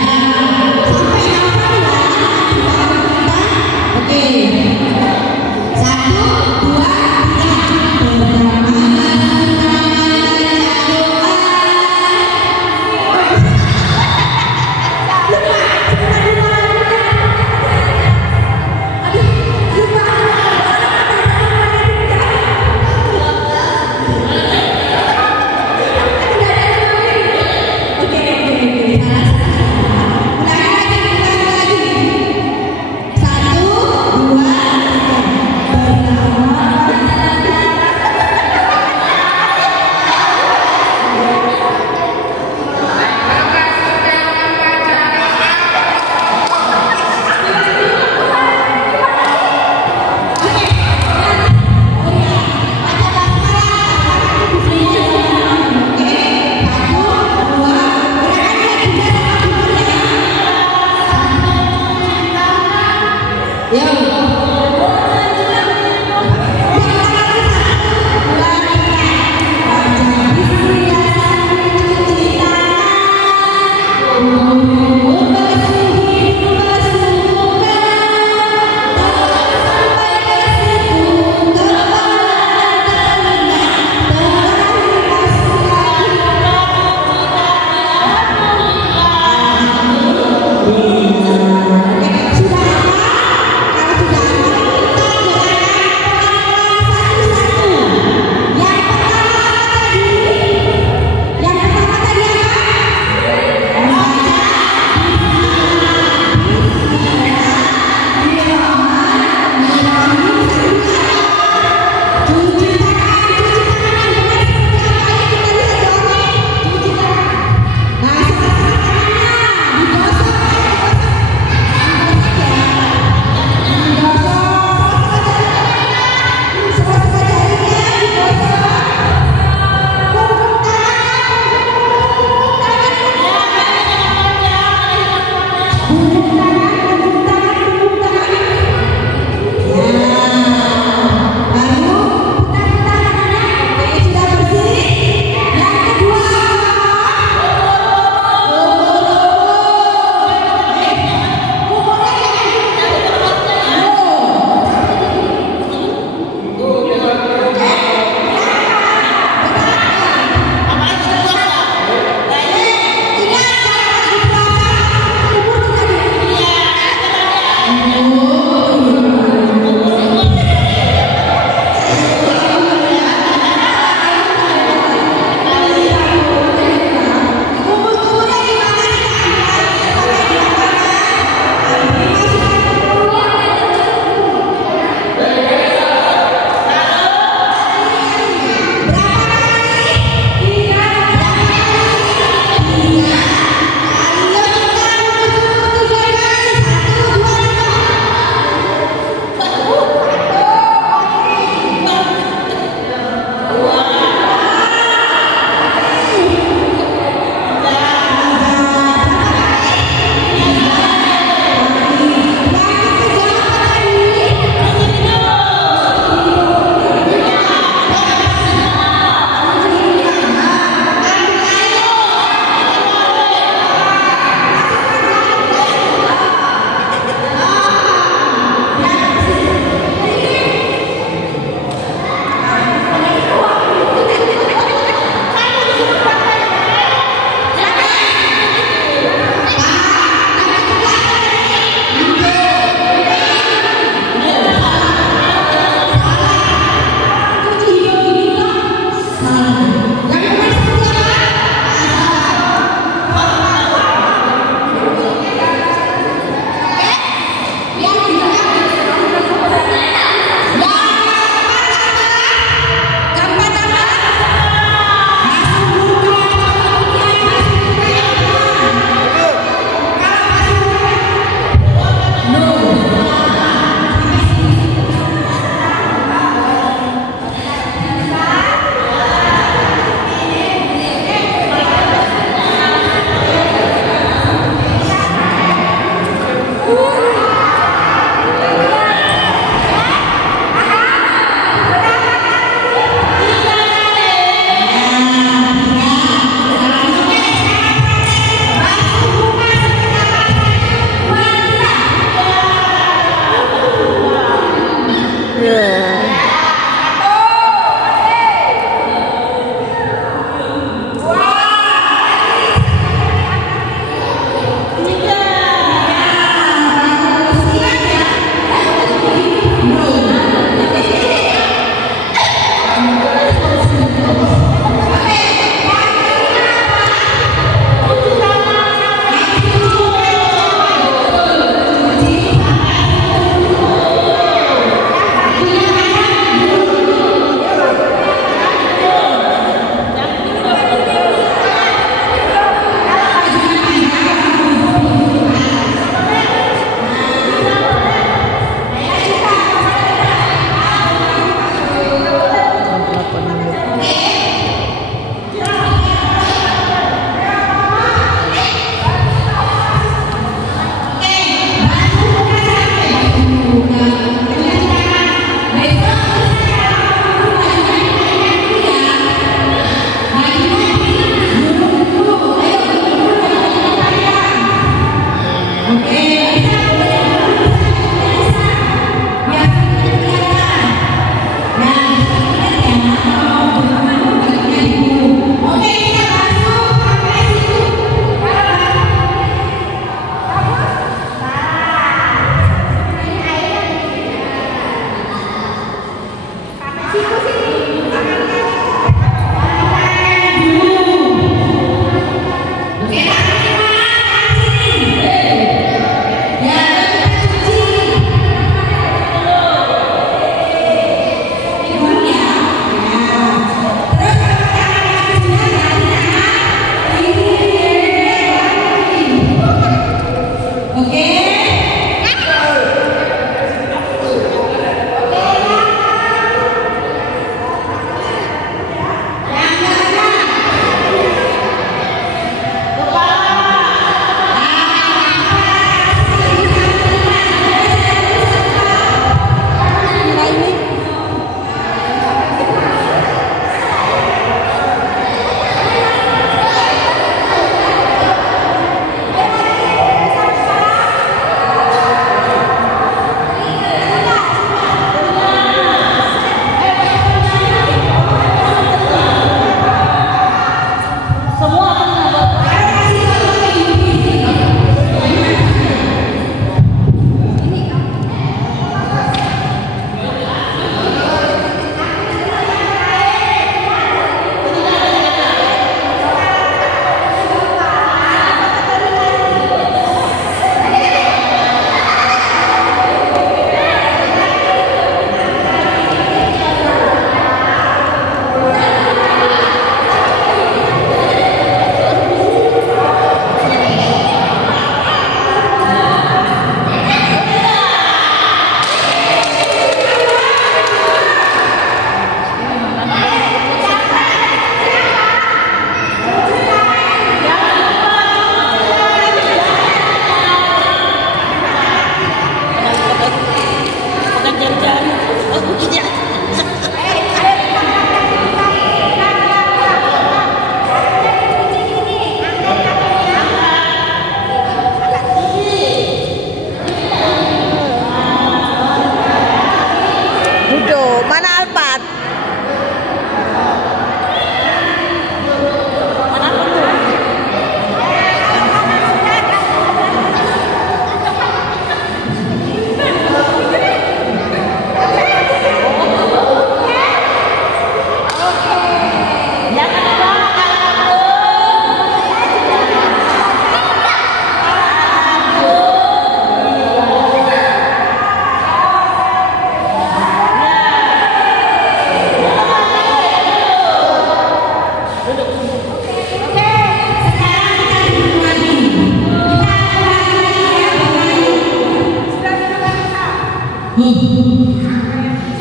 Nih.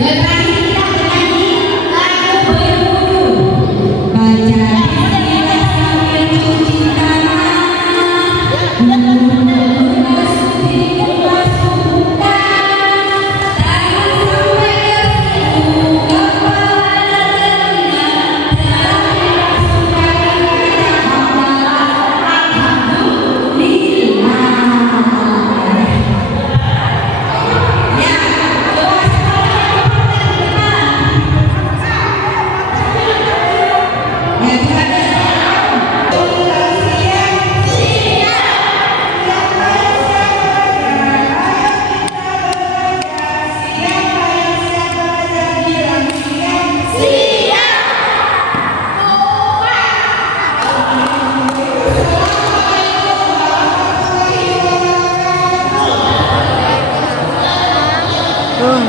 Yang terakhir kita bernyanyi lagu berwudu. Baca bismillah sambil cuci tangan. Masuki gelas buka. Tangan sampai ke siku, kepala telinga. Tetapi langsung kaki alhamdulillah.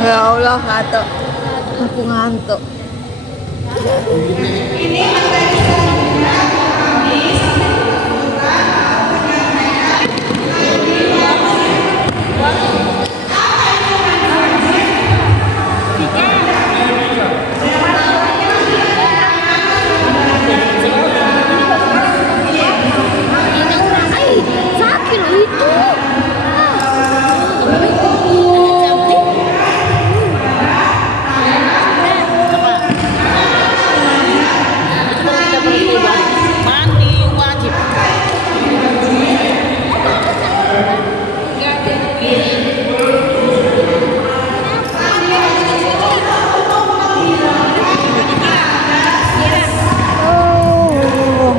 Ya Allah, ngantuk. Aku ngantuk. Sakit loh itu. Mandi wajib.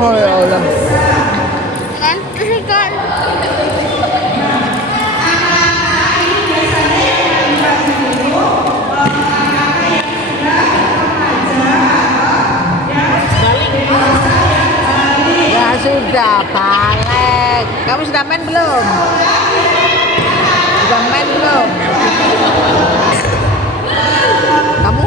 Oh ya Allah. Kan? Kan? Ya sudah, balik. Kamu sudah main belum? Sudah main belum? Kamu?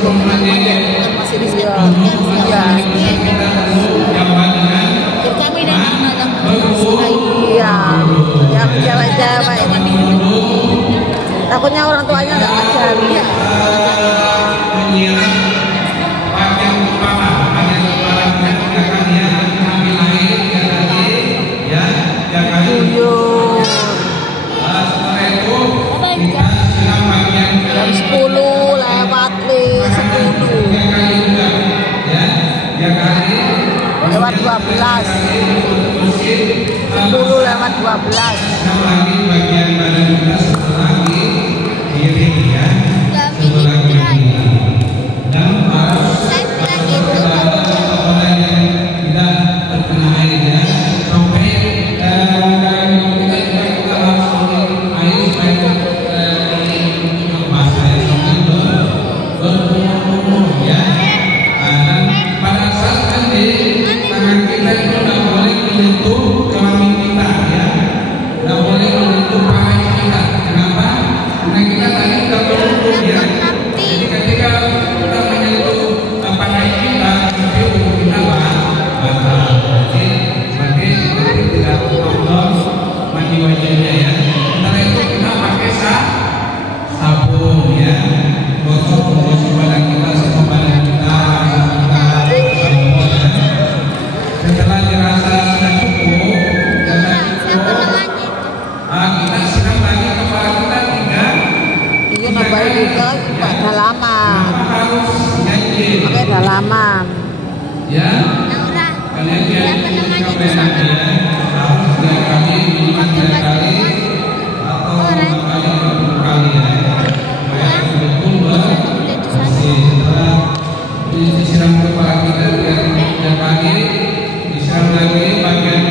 masih di sini. Iya. Kami dan anak Iya. Yang cewek-cewek ini. Takutnya orang tuanya nggak ngajar. Iya. Jam 10 lewat 10 lewat 12 10 lewat 12 dalaman. Ya. Naura. Kalian Siapa namanya di sana? harus 3 kali minimal 3 kali atau 5 kali 20 kali ya. Supaya betul setelah disiram kepala kita 3 kali, disiram lagi bagian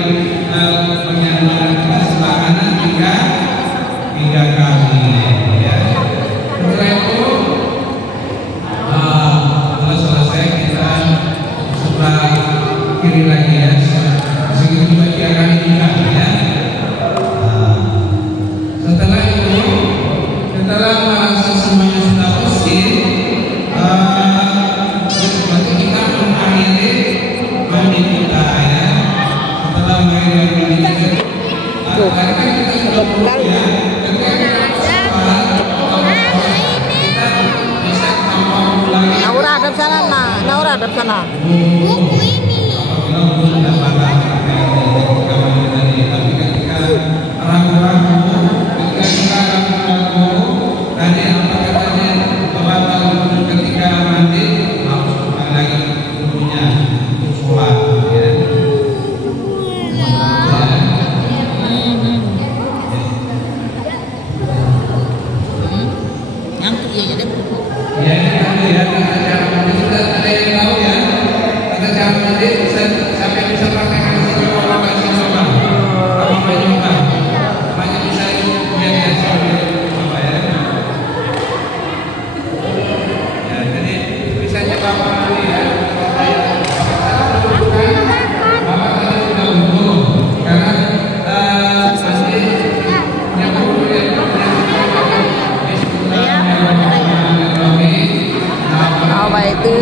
badan kita sebelah kanan 3 kali ya. Setelah itu selesai kita sebelah kiri lagi ya, segitu juga 3 kali juga ya. Setelah itu, setelah merasa semuanya sudah bersih, berarti kita mengakhiri mandi kita ya. Setelah mengakhiri mandi kita, karena kan kita sudah perlu ya. Naura hadap sana, nah. Naura hadap sana. Buku ini. Tapi ketika ragu-ragu, tadi apa katanya batal ketika mandi harus bukan lagi tubuhnya untuk sholat ya. Ya, ya, tata cara mandi sudah ada yang tahu ya. Tata cara mandi siapa yang bisa praktekkan sini orang kasih coba. Apa mencoba? Banyak bisa lihat ya apa ya. Ya, jadi bisa coba mandi ya. Bapak tadi sudah untung karena pasti yang kemudian Apa itu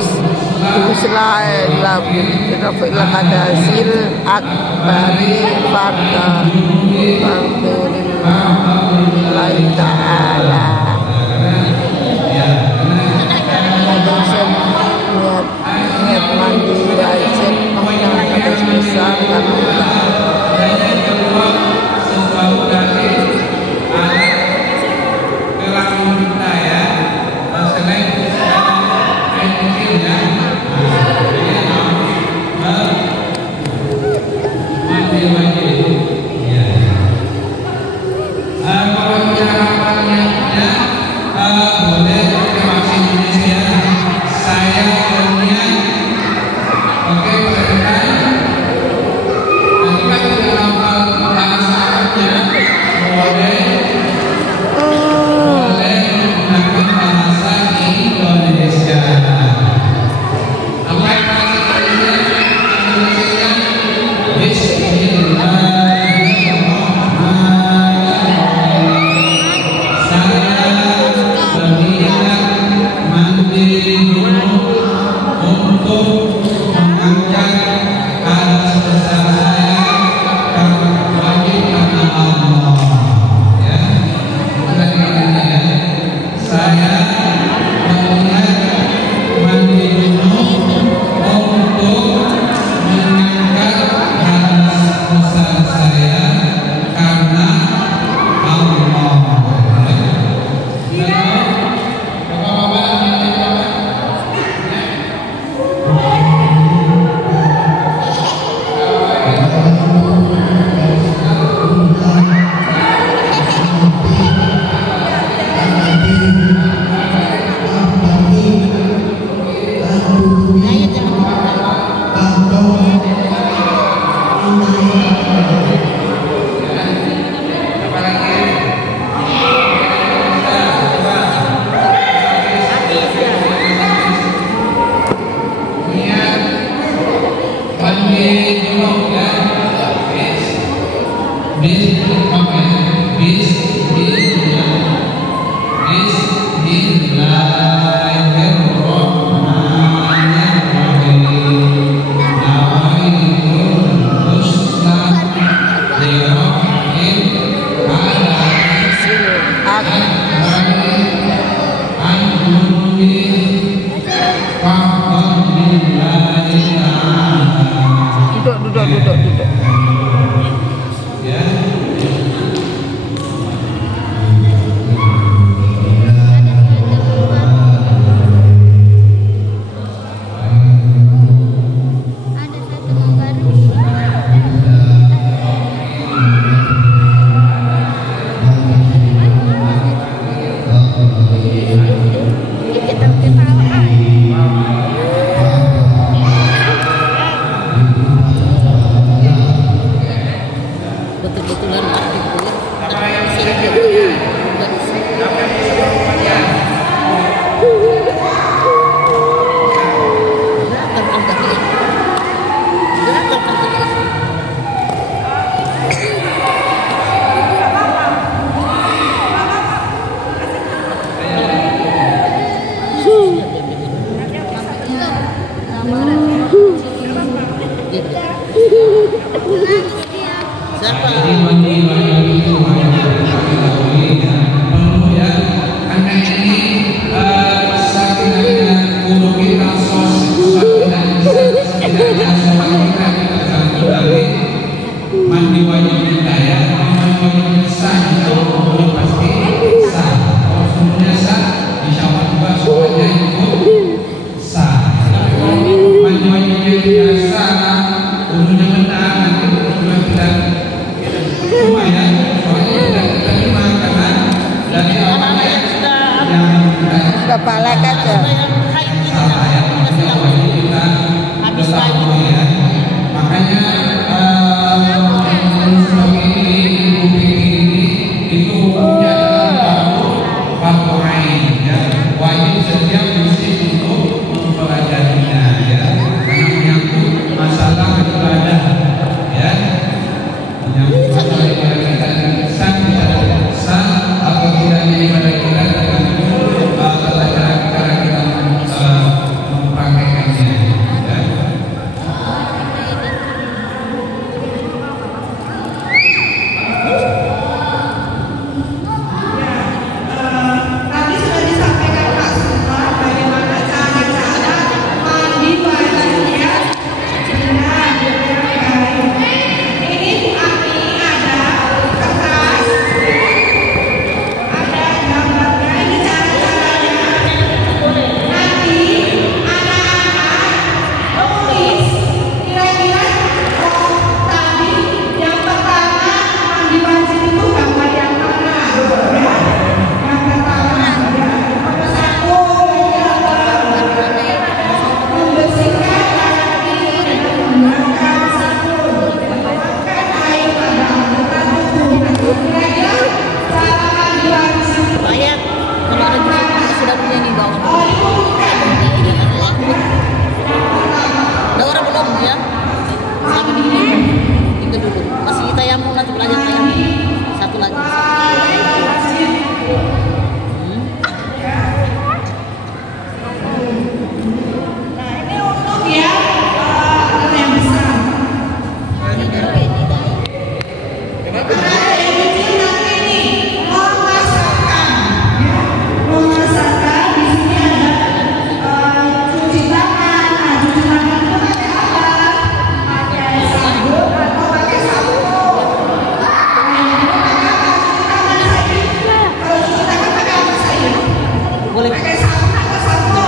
Bismillahirrahmanirrahim Rabbil Qadasil Akbari Farda Alhamdulillahi Ta'ala. Niat mandi wajib mengenang atas besar kalau harapannya ada yang kayu ini salah ya, tapi wajib kita habis tahu kayu. ya. Makanya sebagai ini itu hukumnya adalah fardu ain ya, wajib setiap muslim untuk mempelajarinya ya, karena menyangkut masalah ibadah ya, menyangkut masalah ibadah kita dengan sah tidak sah atau tidaknya ibadah kita dengan cara kita mempraktekannya ya. Tadi sudah disampaikan Pak Suma bagaimana cara-cara mandi wajibnya benar yang baik. Ini Bu Ami ada kertas, ada gambarnya, ini cara-caranya. Nanti anak-anak tulis kira-kira tadi yang pertama mandi wajib itu gambar yang mana ya? Yang pertama nomor 1 membersihkan kaki menggunakan sabun, memakai air pada anggota tubuh. Kira-kira cara mandi wajib. Bayar kalau ada di sudah punya nih bawah. Ada orang belum ya? Sama di ini. Itu dulu. Masih tayamum nanti belajar tayamum. Satu lagi. Nah, ini untuk yang besar. Ada yang kecil nanti ini memasakkan, ya. Memasakkan di sini ada cuci tangan. Nah, cuci tangan itu pakai apa? Pakai sabun atau pakai sampo? Nah, ini pakai apa? Cuci tangan saya. Kalau cuci tangan pakai apa saya? Boleh. Pakai sabun atau sampo?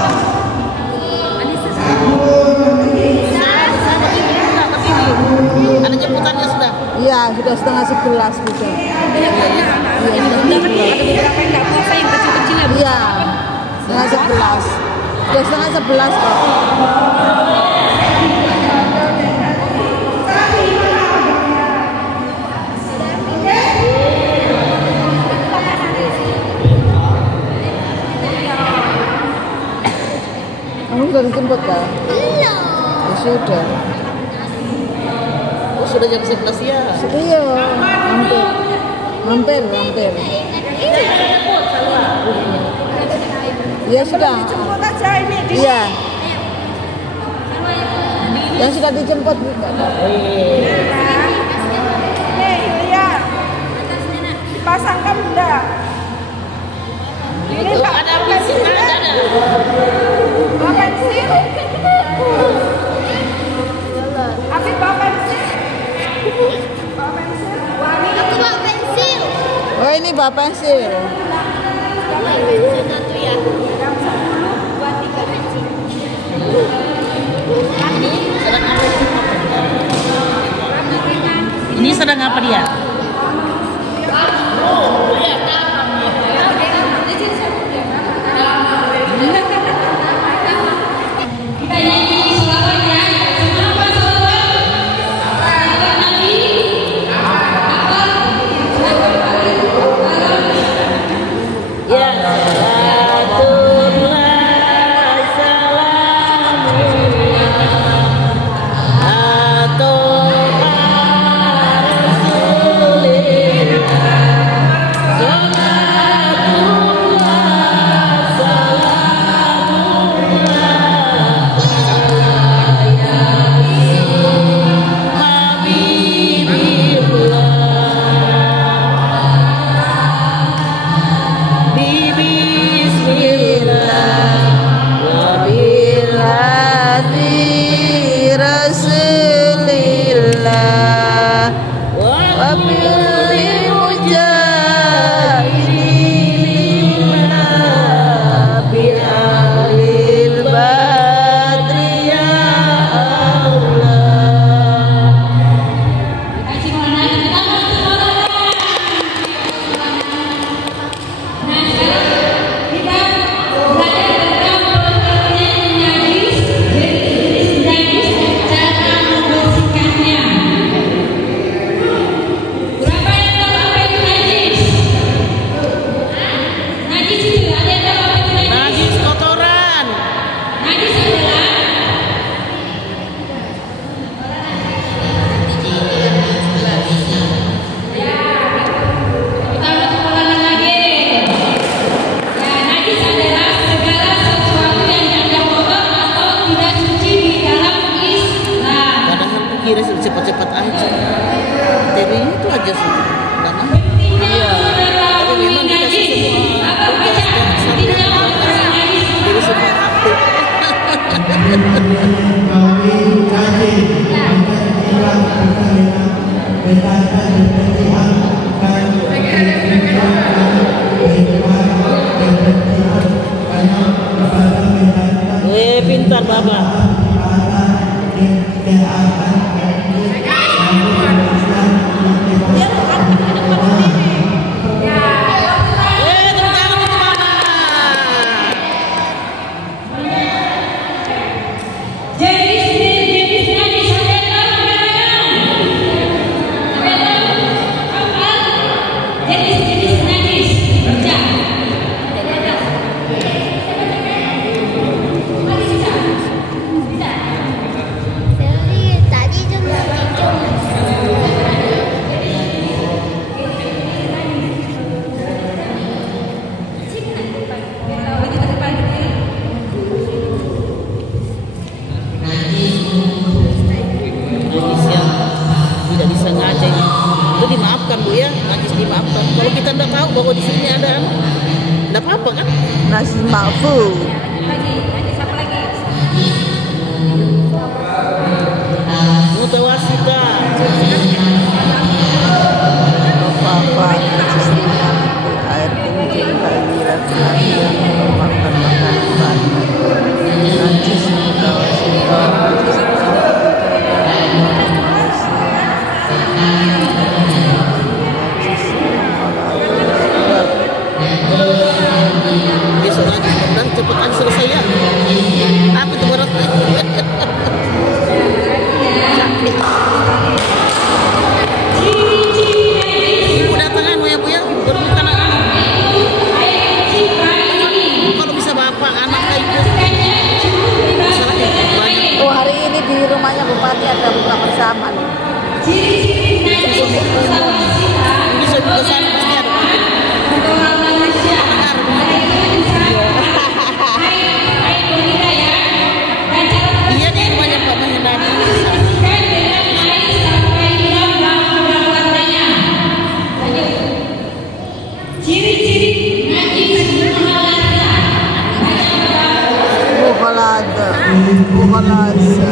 Ada jemputannya sudah. Iya, sudah setengah 11 bisa. Iya. Iya, setengah 11. Sudah setengah 11 kok. Kamu sudah dijemput kan? Belum. Ya, sudah. Oh, sudah jam 11 ya. Iya, hampir. Ya sudah. Jemput aja ini di Iya. Yang sudah dijemput juga. ya. Dipasangkan benda. Ini Itu Pak ada pensil ada. Pak pensil. Habis Pak pensil. Pak pensil. Wangi. Aku bawa pensil. Oh, ini bapak pensil. Pensil satu ya. Yang 10 buat 3 pensil. Sedang apa? Ini sedang apa dia? Kita nyanyi selawatnya. Kenapa selawat? Selawat Nabi. Apa? Ya. Salatullah salamun atau Rasulillah. Pintar Bapak. Tadi juga tidak disengaja itu dimaafkan Bu ya, najis dimaafkan. Kalau kita tidak tahu bahwa di sini ada, tidak apa-apa kan? Nasi mahfuz. Mutawasita. Apa-apa air kencing bagi laki-laki yang memakan makanan najis mutawasita. Besok lagi dan cepetan selesai ya. Aku tuh berat. Ibu datangan ya Bu ya, berbuka anak. Kalau bisa bapak anak ibu. Masalahnya banyak. Oh, hari ini di rumahnya Bupati ada buka bersama nih. Bisa buka sana pasti ada. Iya nih banyak Pak Mahendra. Buhalasa.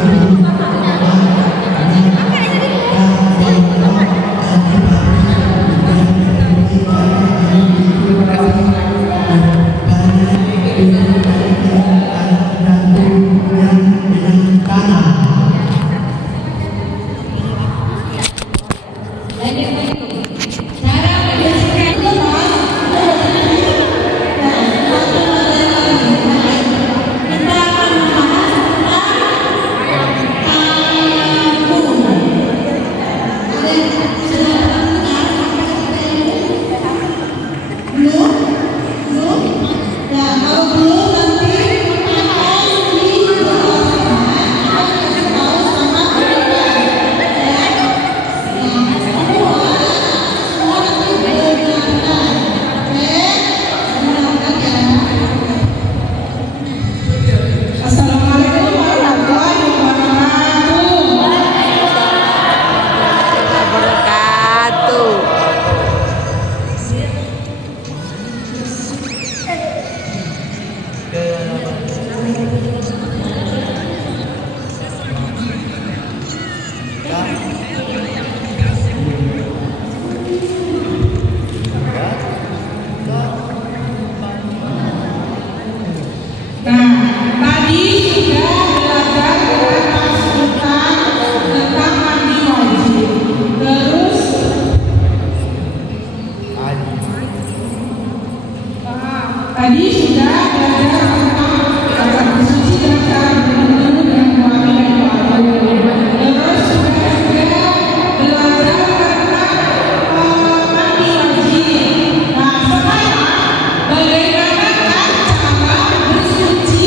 Tadi sudah belajar tentang kata suci dan cara berminum dan wangi dan wangi. Terus sudah juga belajar tentang mandi wajib. Nah sekarang bagaimana cara bersuci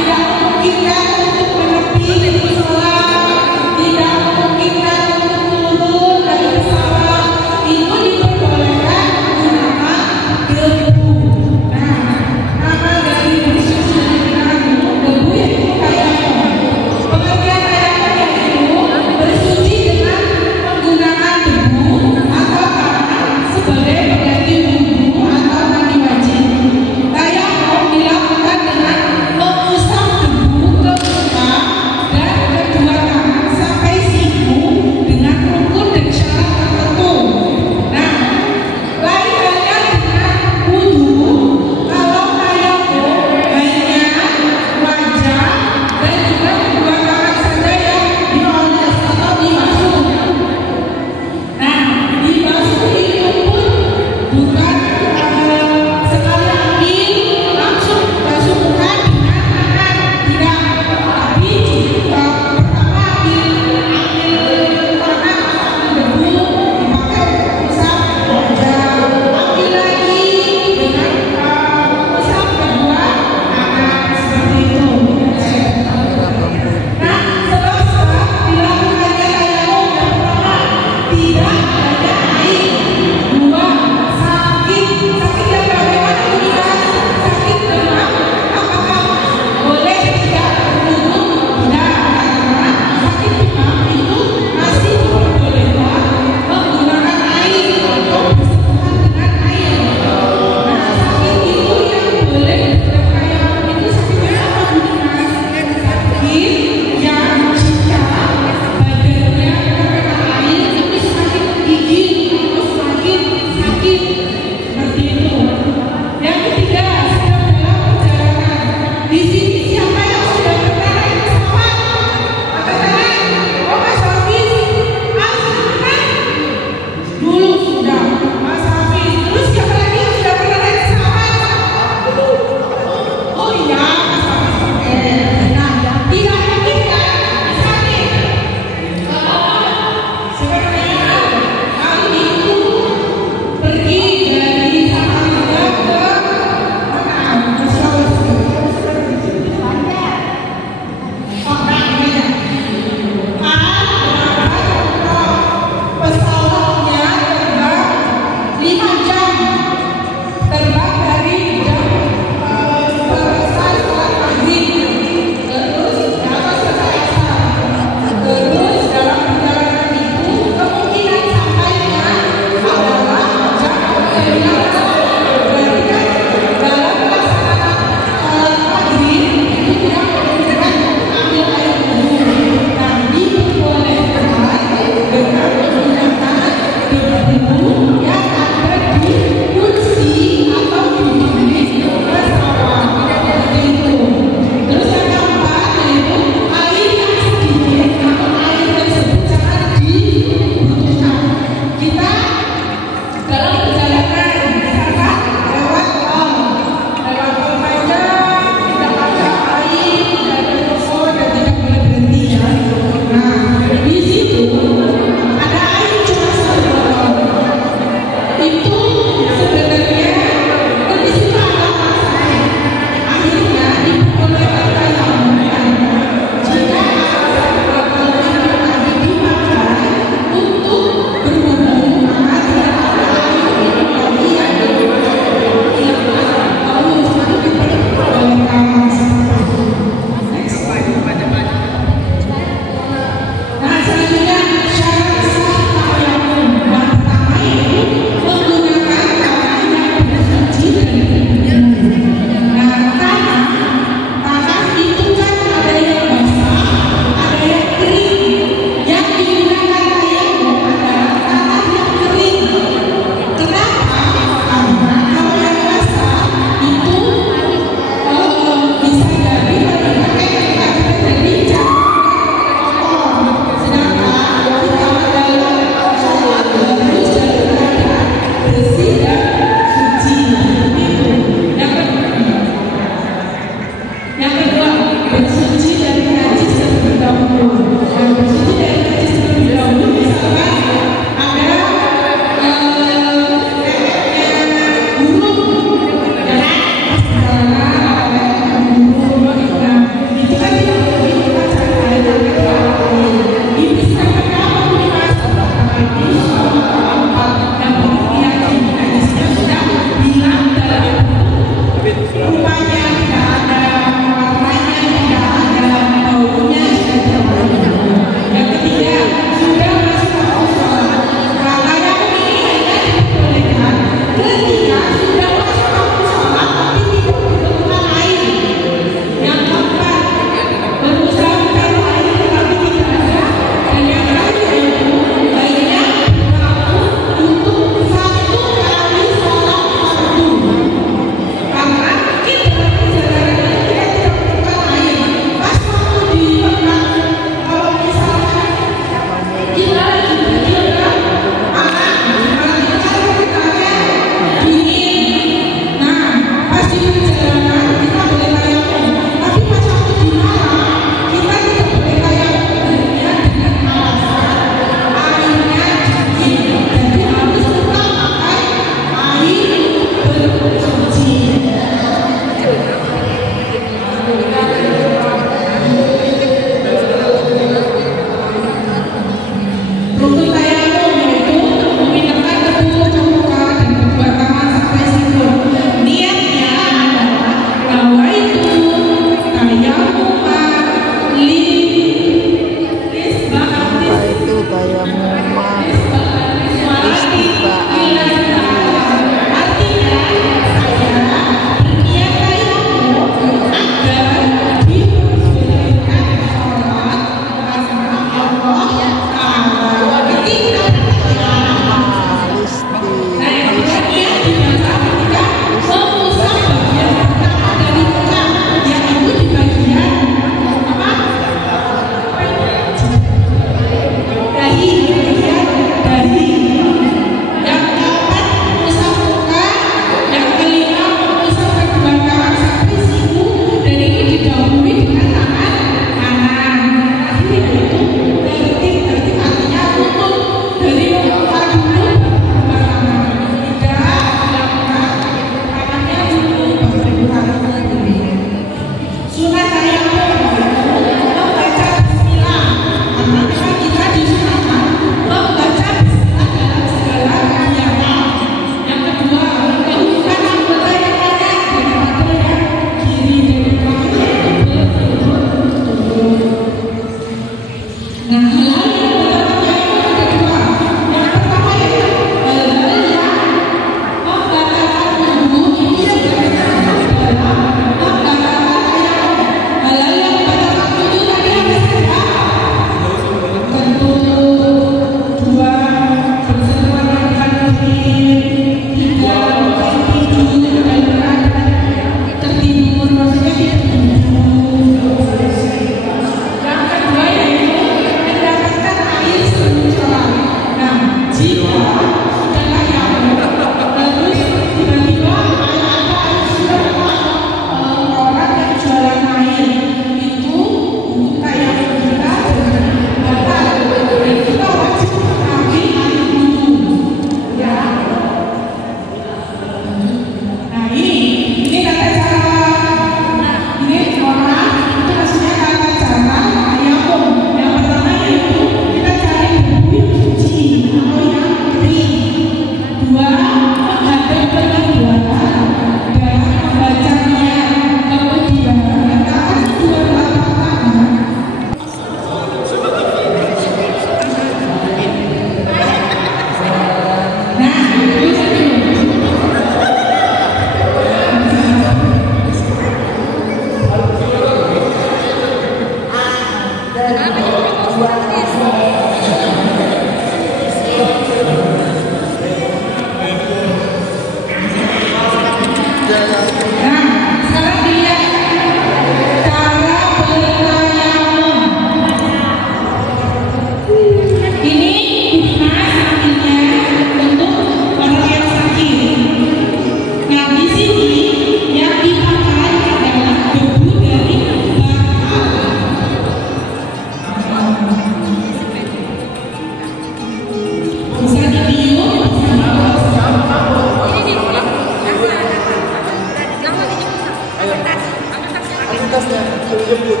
atasnya jemput.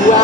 Dua.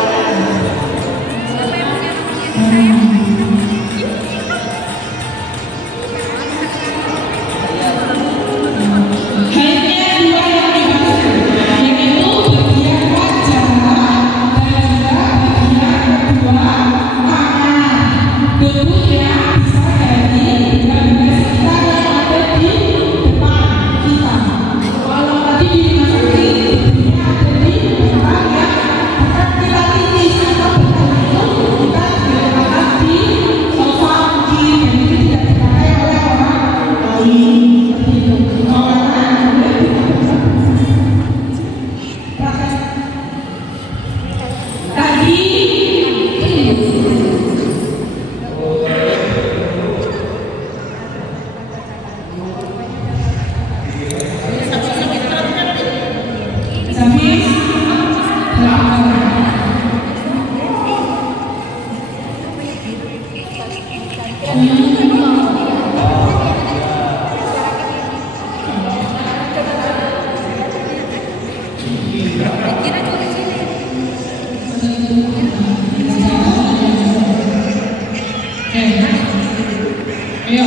Ayo,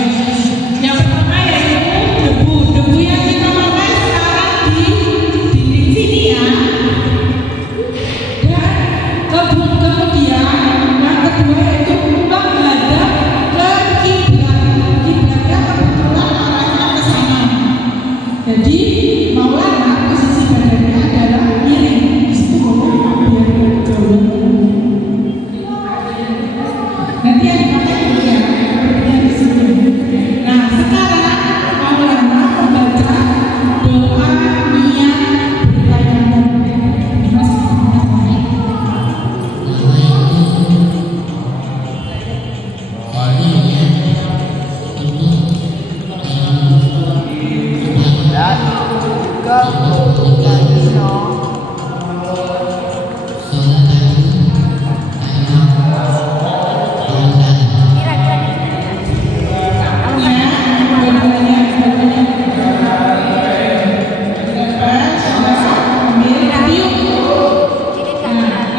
yang pertama yaitu debu yang kita makan sekarang di dinding sini ya. Dan kemudian yang kedua yaitu menghadap ke kiblat. Kiblatnya kebetulan arahnya ke sana. Jadi Maulana posisi badannya adalah miring. Di situ biar jauh. Nanti yang dipakai dulu ya. Nah, sekarang Maulana membaca doa niat bertayamum.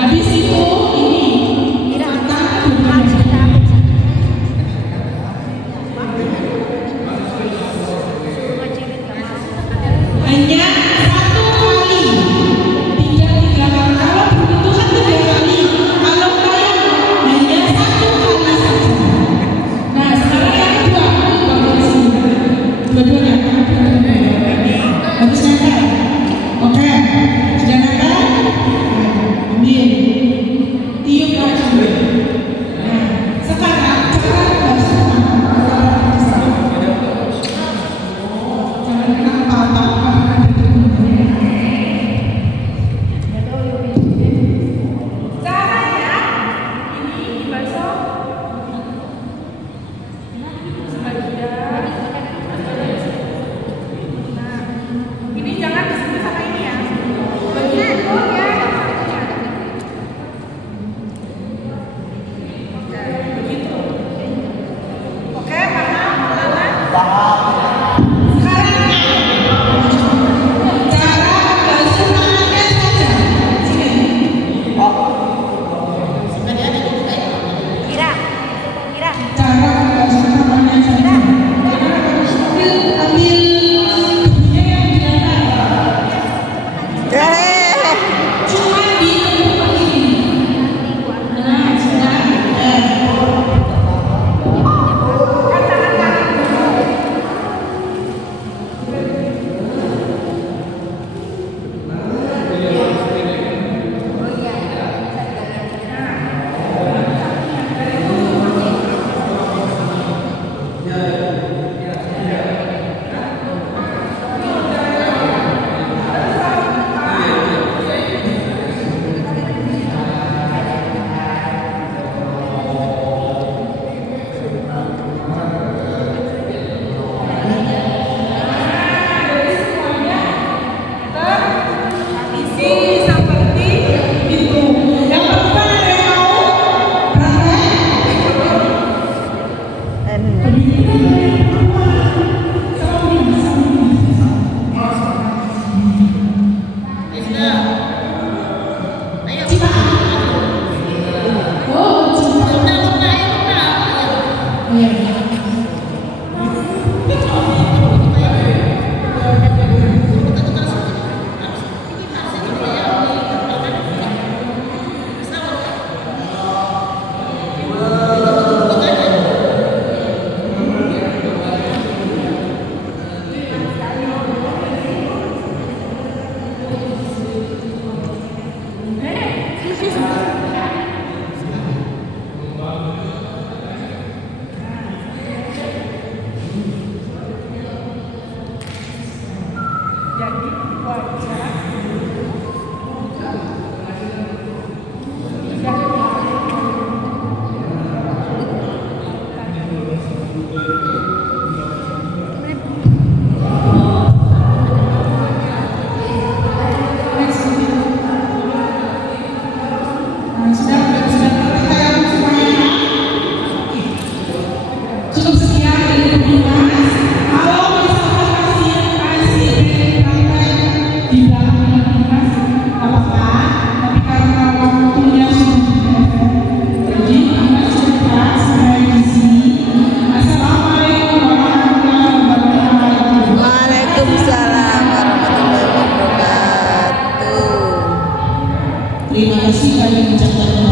Habis itu ini hanya Jadi wajar cukup sekian dari petugas. Kalau misalkan kasih di belakang petugas, apa-apa. Tapi karena waktunya sudah jadi kita coba sampai di sini. Assalamualaikum warahmatullahi wabarakatuh. Waalaikumsalam warahmatullahi wabarakatuh. Terima kasih kami ucapkan.